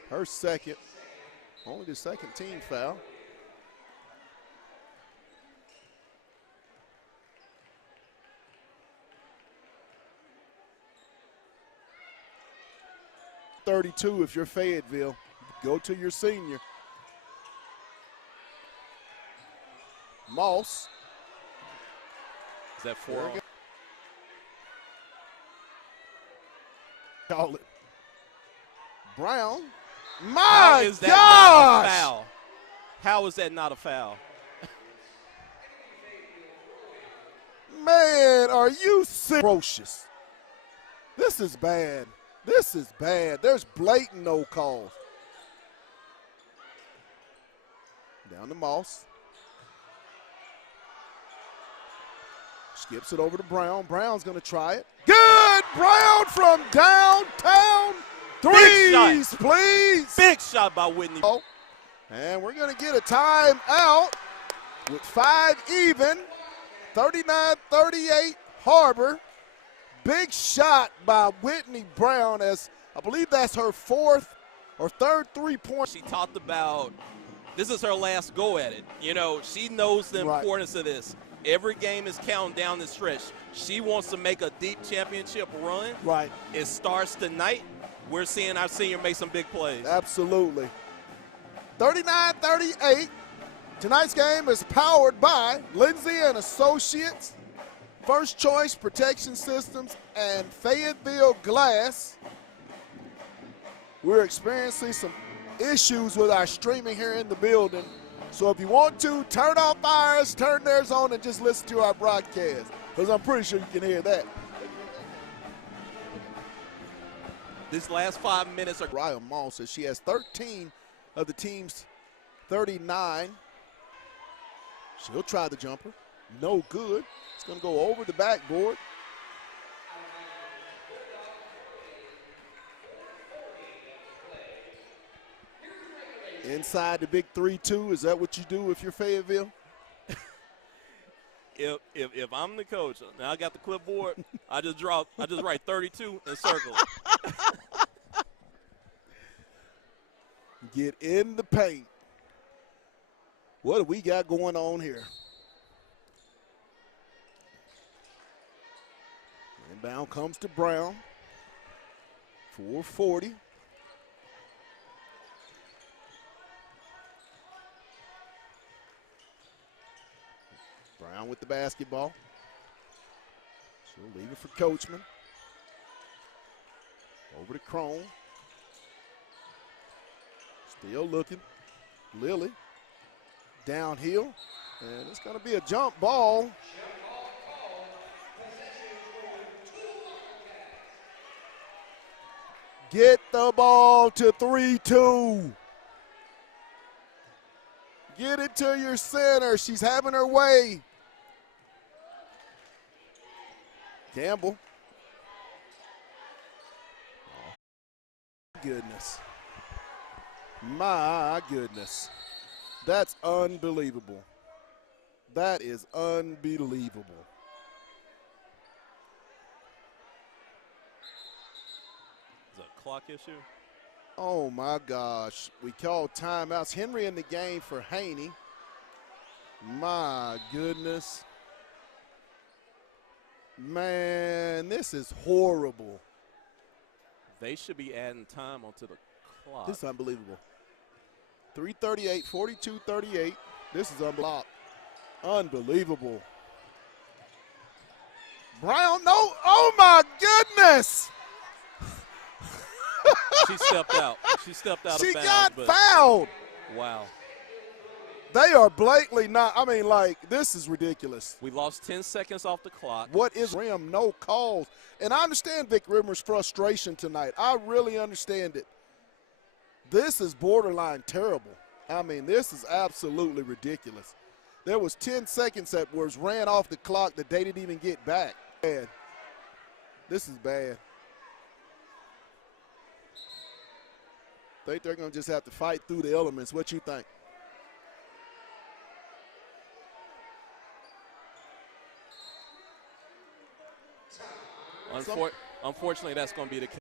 Her second. Only the second team foul. .32 if you're Fayetteville. Go to your senior. Moss. Is that 4? Call it. Brown. My How is that not a foul? How is that not a foul? Man, are you ferocious? This is bad. This is bad. There's blatant no calls. Down to Moss. Skips it over to Brown. Brown's going to try it. Good! Brown from downtown Threes, please. Big shot by Whitney. Oh, and we're going to get a timeout with 5 even. 39-38 Har-Ber. Big shot by Whitney Brown, as I believe that's her 4th or 3rd three-point. She talked about this is her last go at it. You know, she knows the importance of this. Every game is counting down the stretch. She wants to make a deep championship run. Right. It starts tonight. We're seeing our senior make some big plays. Absolutely. 39-38. Tonight's game is powered by Lindsay and Associates, First Choice Protection Systems, and Fayetteville Glass. We're experiencing some issues with our streaming here in the building. So if you want to, turn off ours, turn theirs on, and just listen to our broadcast, because I'm pretty sure you can hear that. This last 5 minutes are Ryan Moss says she has 13 of the team's 39. She'll try the jumper. No good. It's going to go over the backboard. Inside the big 3-2. Is that what you do if you're Fayetteville? If I'm the coach, now I got the clipboard, I just write 32 and circle. Get in the paint. What do we got going on here? Inbound comes to Brown. 4:40. Brown with the basketball. She'll leave it for Coachman. Over to Crone. Still looking. Lily. Downhill. And it's going to be a jump ball. Get the ball to 3-2. Get it to your center. She's having her way. Campbell. Oh, goodness. My goodness. That's unbelievable. That is unbelievable. Is it a clock issue? Oh, my gosh. We called timeouts. Henry in the game for Haney. My goodness. Man, this is horrible. They should be adding time onto the clock. This is unbelievable. 3:38, 42-38. This is unblocked. Unbelievable. Brown, no. Oh, my goodness. She stepped out. She stepped out She of bounds. got but fouled. Wow. They are blatantly not. I mean, like, this is ridiculous. We lost 10 seconds off the clock. What is rim? No calls. And I understand Vic Rimmer's frustration tonight. I really understand it. This is borderline terrible. I mean, this is absolutely ridiculous. There was 10 seconds that was ran off the clock that they didn't even get back. Bad. This is bad. I think they're going to just have to fight through the elements. What you think? Unfortunately, that's going to be the case.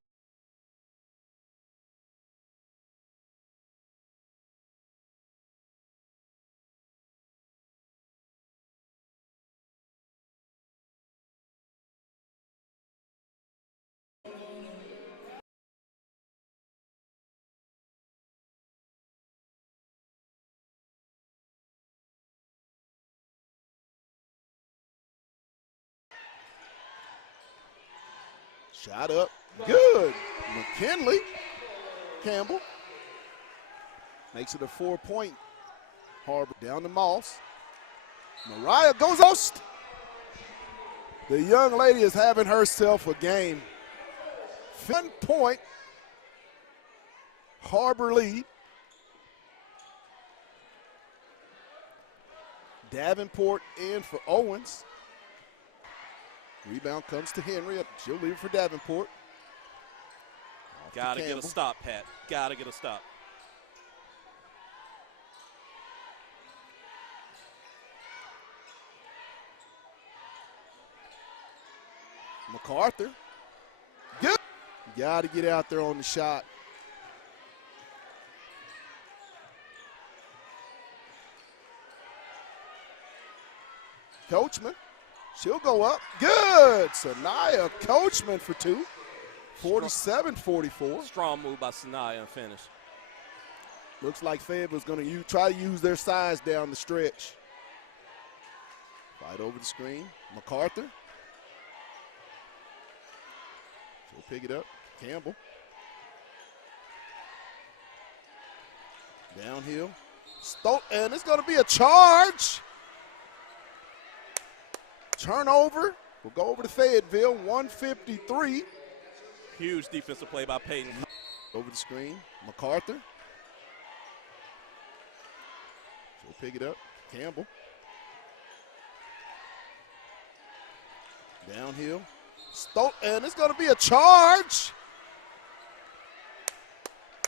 Shot up. Good. McKinley. Campbell. Makes it a 4-point. Har-Ber down to Moss. Mariah goes host. The young lady is having herself a game. 1 point. Har-Ber lead. Davenport in for Owens. Rebound comes to Henry. She'll leave it for Davenport. Got to get a stop, Pat. Got to get a stop. MacArthur. Good. Got to get out there on the shot. Coachman. She'll go up. Good. Sanaya Coachman for two. 47-44. Strong move by Sanaya and finish. Looks like Fayetteville's going to try to use their size down the stretch. Right over the screen. MacArthur. She'll pick it up. Campbell. Downhill. And it's going to be a charge. Turnover. We'll go over to Fayetteville. 153. Huge defensive play by Peyton. Over the screen. MacArthur. She'll pick it up. Campbell. Downhill. And it's going to be a charge.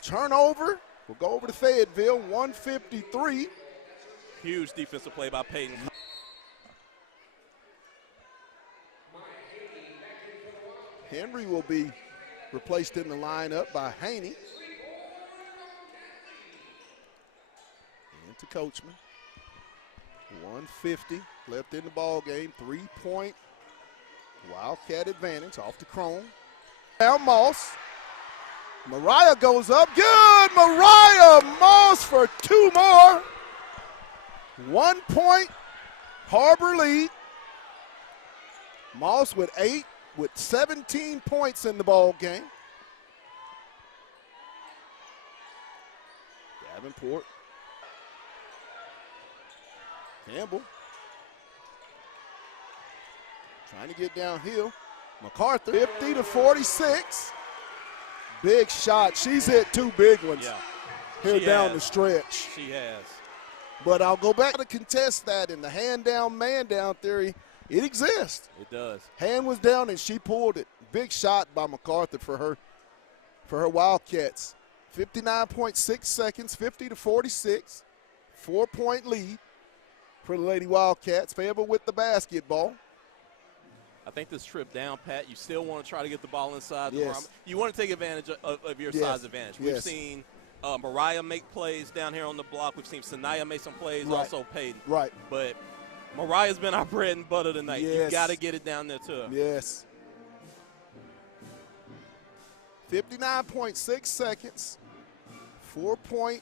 Turnover. We'll go over to Fayetteville. 153. Huge defensive play by Peyton. Henry will be replaced in the lineup by Haney. To Coachman. 150 left in the ball game. 3-point Wildcat advantage off the Chrome. Now Moss. Mariah goes up. Good. Mariah Moss for two more. 1 point. Har-Ber lead. Moss with 8 with 17 points in the ball game. Davenport. Campbell trying to get downhill. MacArthur, 50-46. Big shot. She's hit two big ones here down the stretch. She has. But I'll go back to contest that in the hand down, man down theory. It exists. It does. Hand was down and she pulled it. Big shot by MacArthur for her Wildcats. 59.6 seconds, 50-46. 4-point lead for the Lady Wildcats. Fayetteville with the basketball. I think this trip down, Pat, you still want to try to get the ball inside the arm. You want to take advantage of your size advantage. We've seen Mariah make plays down here on the block. We've seen Sanaya make some plays, also Peyton. Right. But Mariah's been our bread and butter tonight. You got to get it down there to her. Yes. 59.6 seconds. 4-point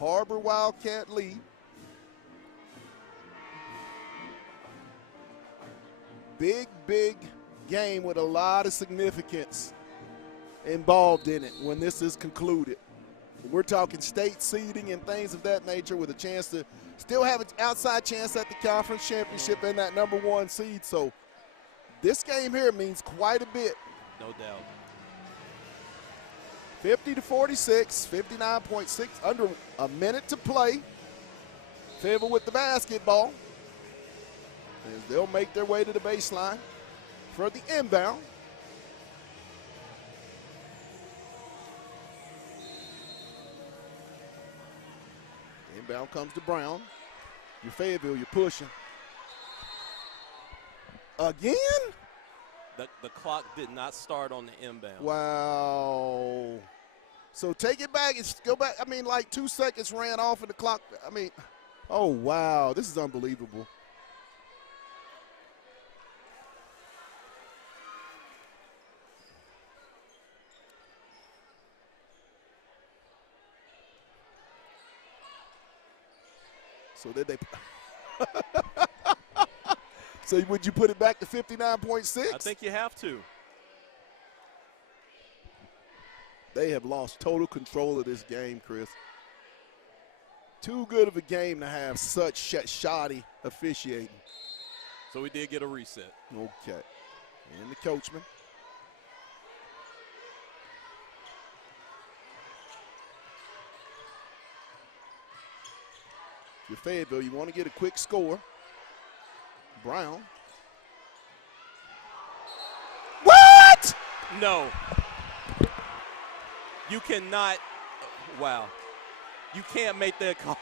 Har-Ber Wildcat lead. Big, big game with a lot of significance involved in it when this is concluded. We're talking state seeding and things of that nature with a chance to still have an outside chance at the conference championship and that #1 seed. So this game here means quite a bit. No doubt. 50-46, 59.6, under a minute to play. Fayetteville with the basketball. As they'll make their way to the baseline for the inbound. Inbound comes to Brown. You're Fayetteville, you're pushing. Again? The clock did not start on the inbound. Wow. So take it back and go back. I mean, like 2 seconds ran off of the clock. I mean, oh, wow. This is unbelievable. So did they So would you put it back to 59.6? I think you have to. They have lost total control of this game, Chris. Too good of a game to have such shoddy officiating. So we did get a reset. Okay. And the Coachman. You're Fayetteville, you want to get a quick score. Brown. What? No. You cannot. Wow. You can't make that call.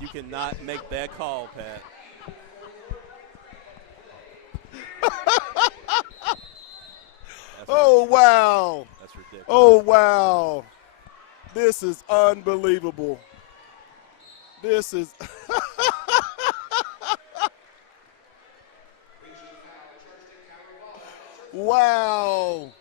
You cannot make that call, Pat. Oh, wow. That's ridiculous. Oh, wow. This is unbelievable. This is wow.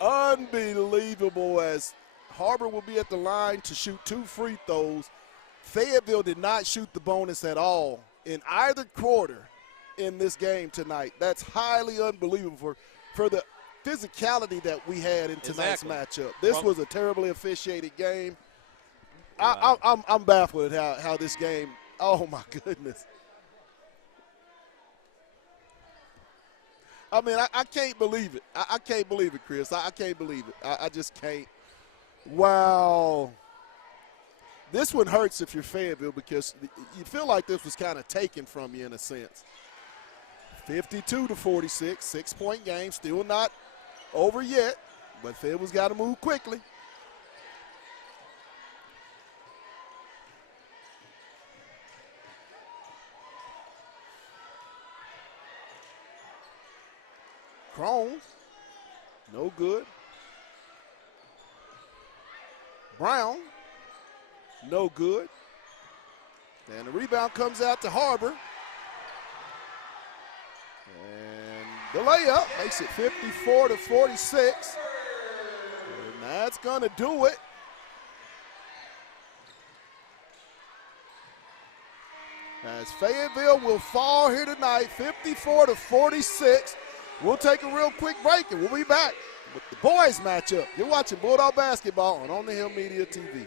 Unbelievable, as Har-Ber will be at the line to shoot 2 free throws. Fayetteville did not shoot the bonus at all in either quarter in this game tonight. That's highly unbelievable for the physicality that we had in tonight's matchup. This was a terribly officiated game. Wow. I'm baffled at how this game, oh my goodness. I mean, I can't believe it. I can't believe it, Chris. I can't believe it. I just can't. Wow. This one hurts if you're Fayetteville because you feel like this was kind of taken from you in a sense. 52-46, 6-point game, still not over yet, but Fayetteville's got to move quickly. Crone, no good. Brown, no good. And the rebound comes out to Har-Ber. And the layup makes it 54-46. And that's going to do it. As Fayetteville will fall here tonight, 54-46. We'll take a real quick break, and we'll be back with the boys matchup. You're watching Bulldog basketball on the Hill Media TV.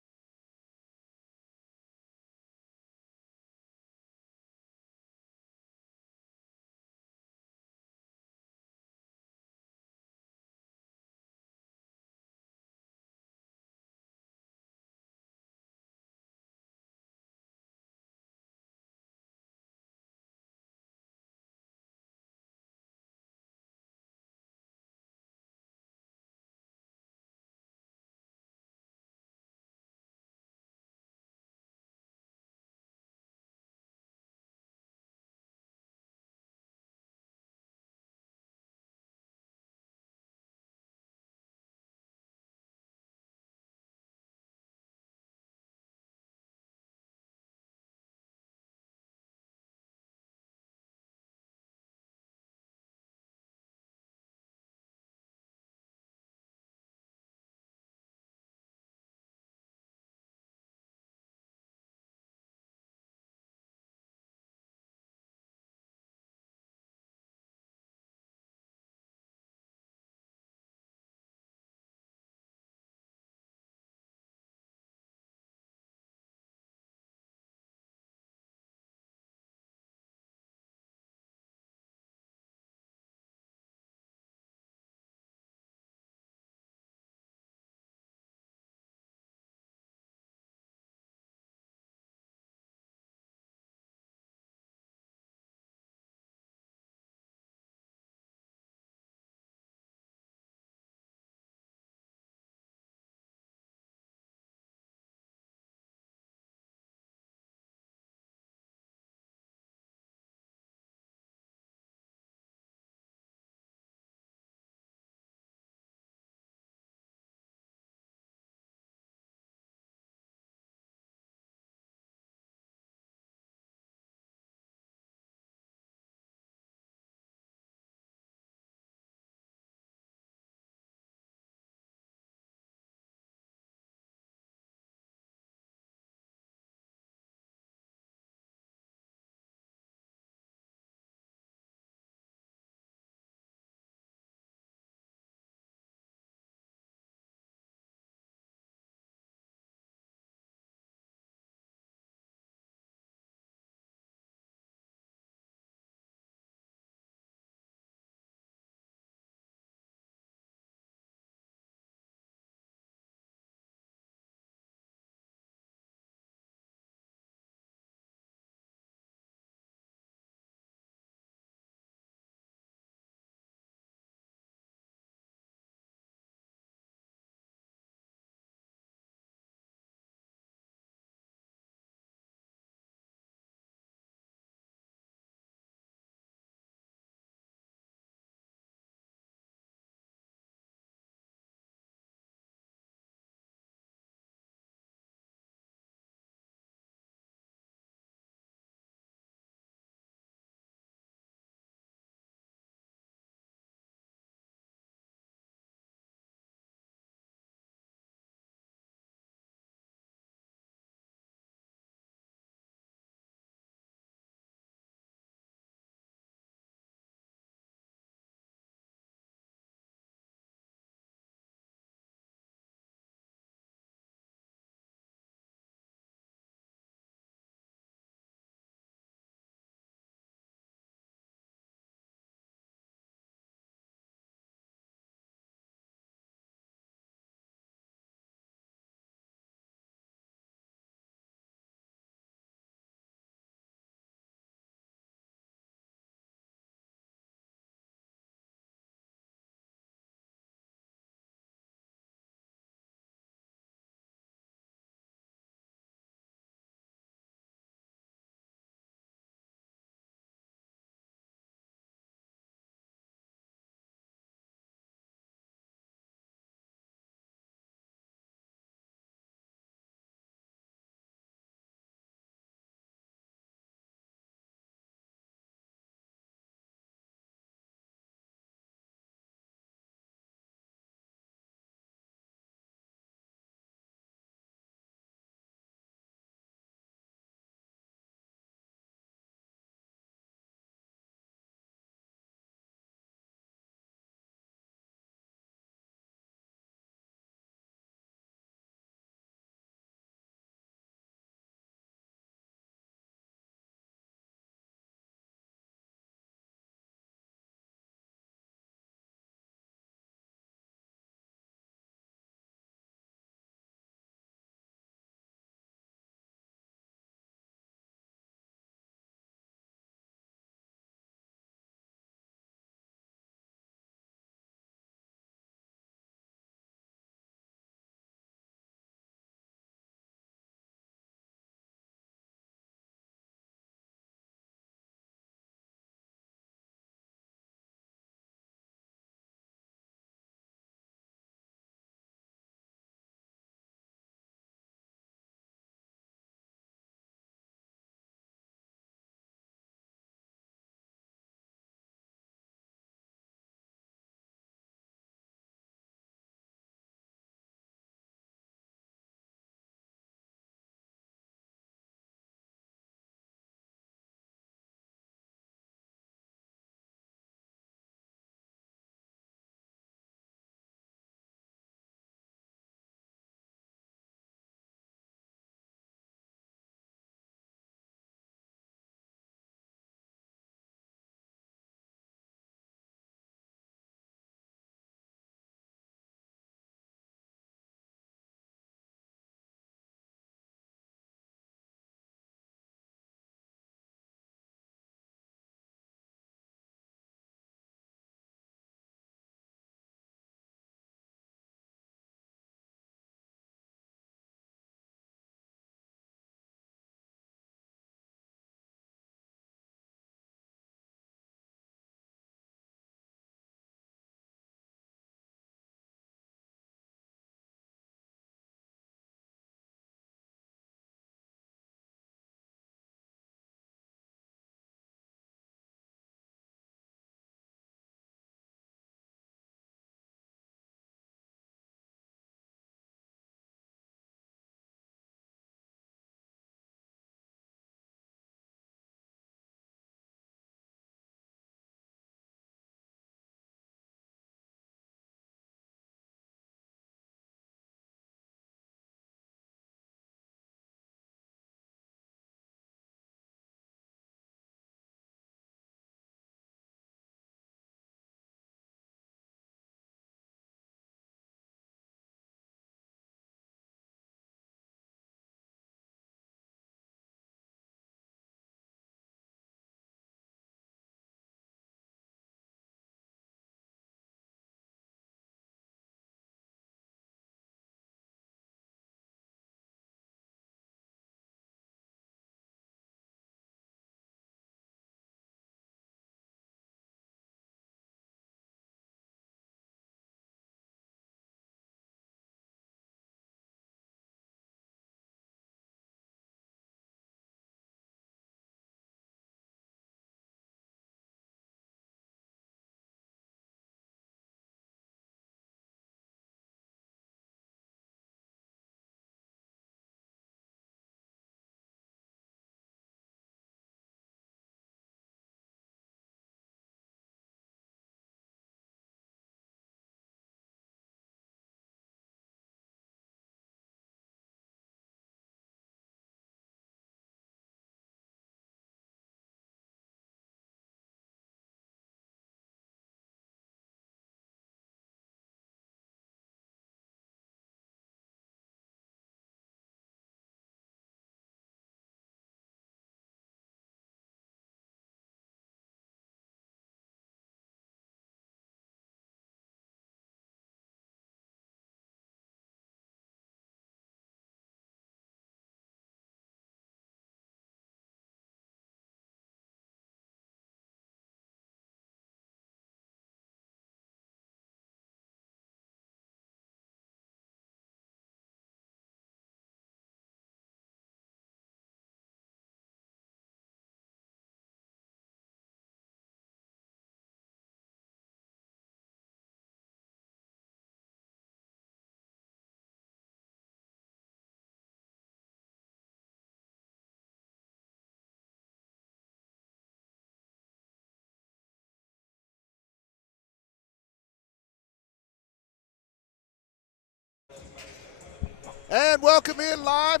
And welcome in live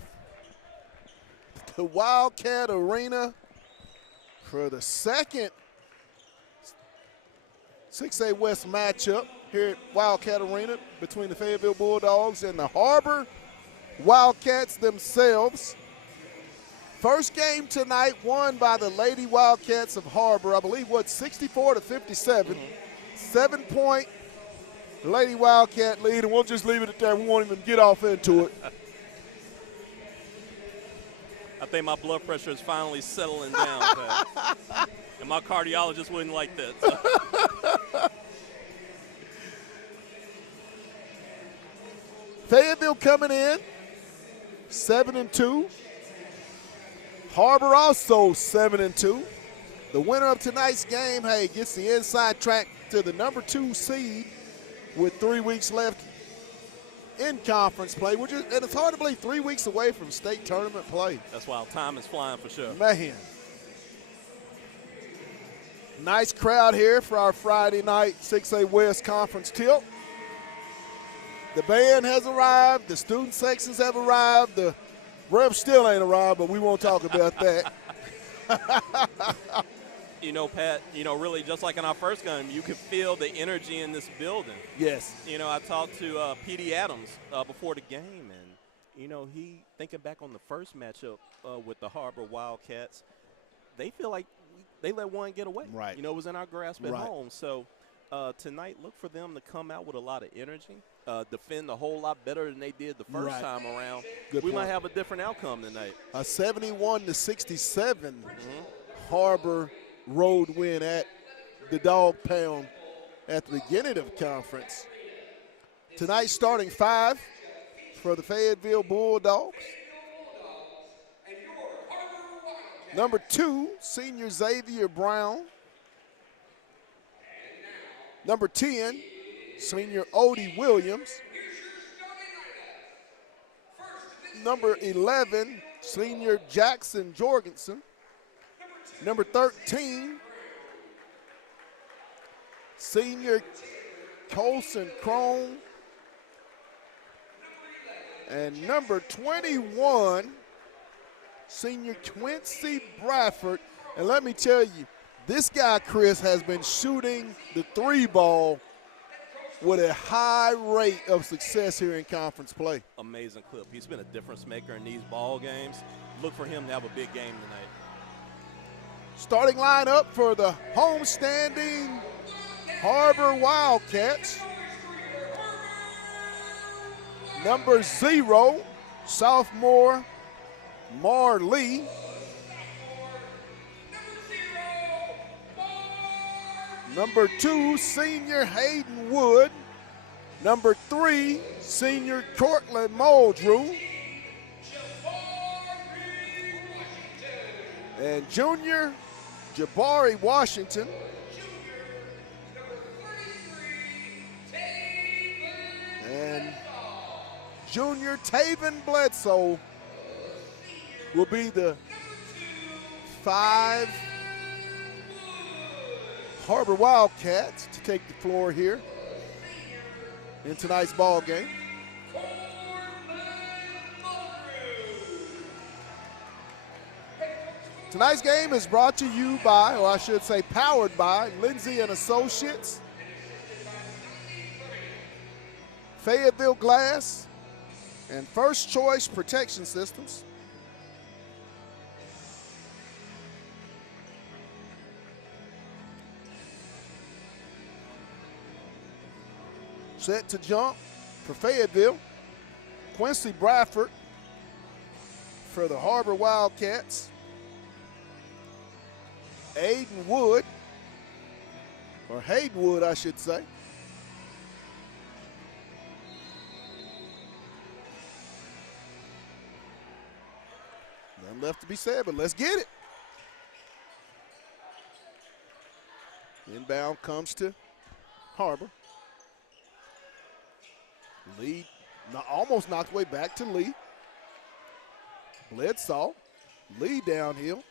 to Wildcat Arena for the second 6A West matchup here at Wildcat Arena between the Fayetteville Bulldogs and the Har-Ber Wildcats themselves. First game tonight won by the Lady Wildcats of Har-Ber, I believe, 64-57. 7-point Lady Wildcat lead, and we'll just leave it at that. We won't even get off into it. I think my blood pressure is finally settling down, Pat. And my cardiologist wouldn't like that. So. Fayetteville coming in 7-2. Har-Ber also 7-2. The winner of tonight's game, hey, gets the inside track to the number 2 seed with 3 weeks left in conference play, and it's hard to believe 3 weeks away from state tournament play. That's wild. Time is flying for sure. Man. Nice crowd here for our Friday night 6A West Conference tilt. The band has arrived. The student sections have arrived. The rep still ain't arrived, but we won't talk about that. You know, Pat, really just like in our first game, you could feel the energy in this building. Yes. I talked to P.D. Adams before the game, and, he thinking back on the first matchup with the Har-Ber Wildcats, they feel like they let one get away. Right. It was in our grasp at home. So tonight, look for them to come out with a lot of energy, defend a whole lot better than they did the first time around. We might have a different outcome tonight. A 71-67 Har-Ber road win at the Dog Pound at the beginning of conference. Tonight starting 5 for the Fayetteville Bulldogs. Number 2, senior Xavier Brown. Number 10, senior Odie Williams. Number 11, senior Jackson Jorgensen. Number 13, senior Colson Crone. And number 21, senior Quincy Bradford. And let me tell you, this guy, Chris, has been shooting the 3 ball with a high rate of success here in conference play. Amazing clip. He's been a difference maker in these ball games. Look for him to have a big game tonight. Starting lineup for the homestanding Har-Ber Wildcats. Number 0, sophomore Mar Lee. Number 2, senior Hayden Wood. Number 3, senior Cortland Muldrew. And junior Jabari Washington. And junior Taven Bledsoe will be the 5 Har-Ber Wildcats to take the floor here in tonight's ball game. Tonight's game is brought to you by, or I should say powered by, Lindsay and Associates, Fayetteville Glass, and First Choice Protection Systems. Set to jump for Fayetteville, Quincy Bradford for the Har-Ber Wildcats. Aiden Wood, or Hayden Wood, I should say. Nothing left to be said, but let's get it. Inbound comes to Har-Ber. Lee almost knocked way back to Lee. Bledsoe. Lee downhill.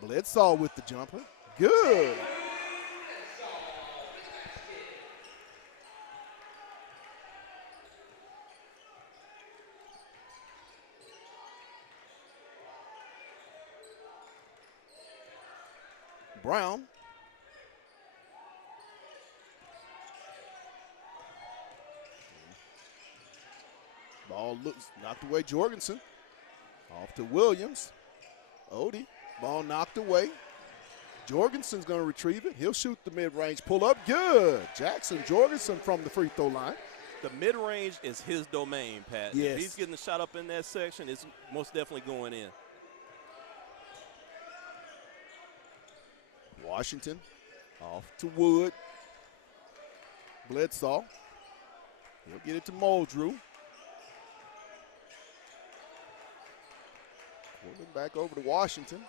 Bledsoe with the jumper. Good. Brown. Ball looks knocked away. Jorgensen off to Williams. Odie. Ball knocked away. Jorgensen's going to retrieve it. He'll shoot the mid-range. Pull up. Good. Jackson Jorgensen from the free throw line. The mid-range is his domain, Pat. Yes. If he's getting the shot up in that section, it's most definitely going in. Washington off to Wood. Bledsoe. He'll get it to Muldrew. Quarterback back over to Washington.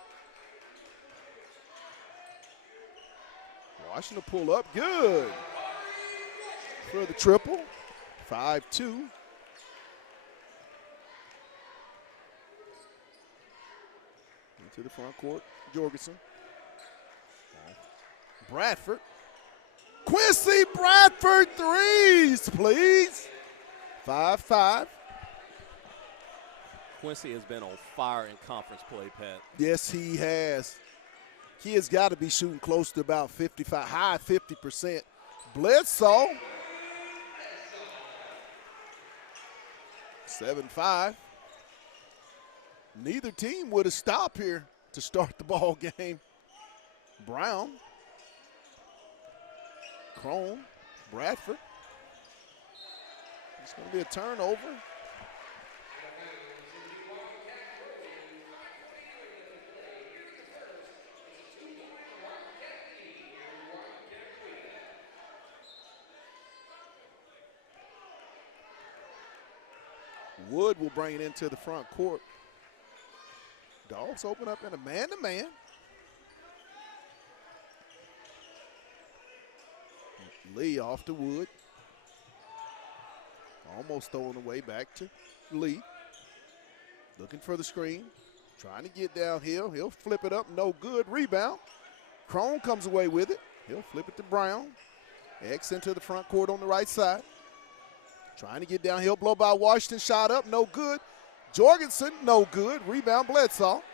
Washington pull up. Good. For the triple. 5-2. Into the front court. Jorgensen. Bradford. Quincy Bradford threes, please. 5-5. Quincy has been on fire in conference play, Pat. Yes, he has. He has got to be shooting close to about 55, high 50%. Bledsoe. 7-5. Neither team would have stopped here to start the ball game. Brown. Crone. Bradford. It's going to be a turnover. Wood will bring it into the front court. Dogs open up in a man-to-man. Lee off to Wood. Almost throwing away back to Lee. Looking for the screen. Trying to get downhill. He'll flip it up. No good. Rebound. Crone comes away with it. He'll flip it to Brown. X into the front court on the right side. Trying to get downhill. Blow by Washington. Shot up. No good. Jorgensen. No good. Rebound Bledsoe.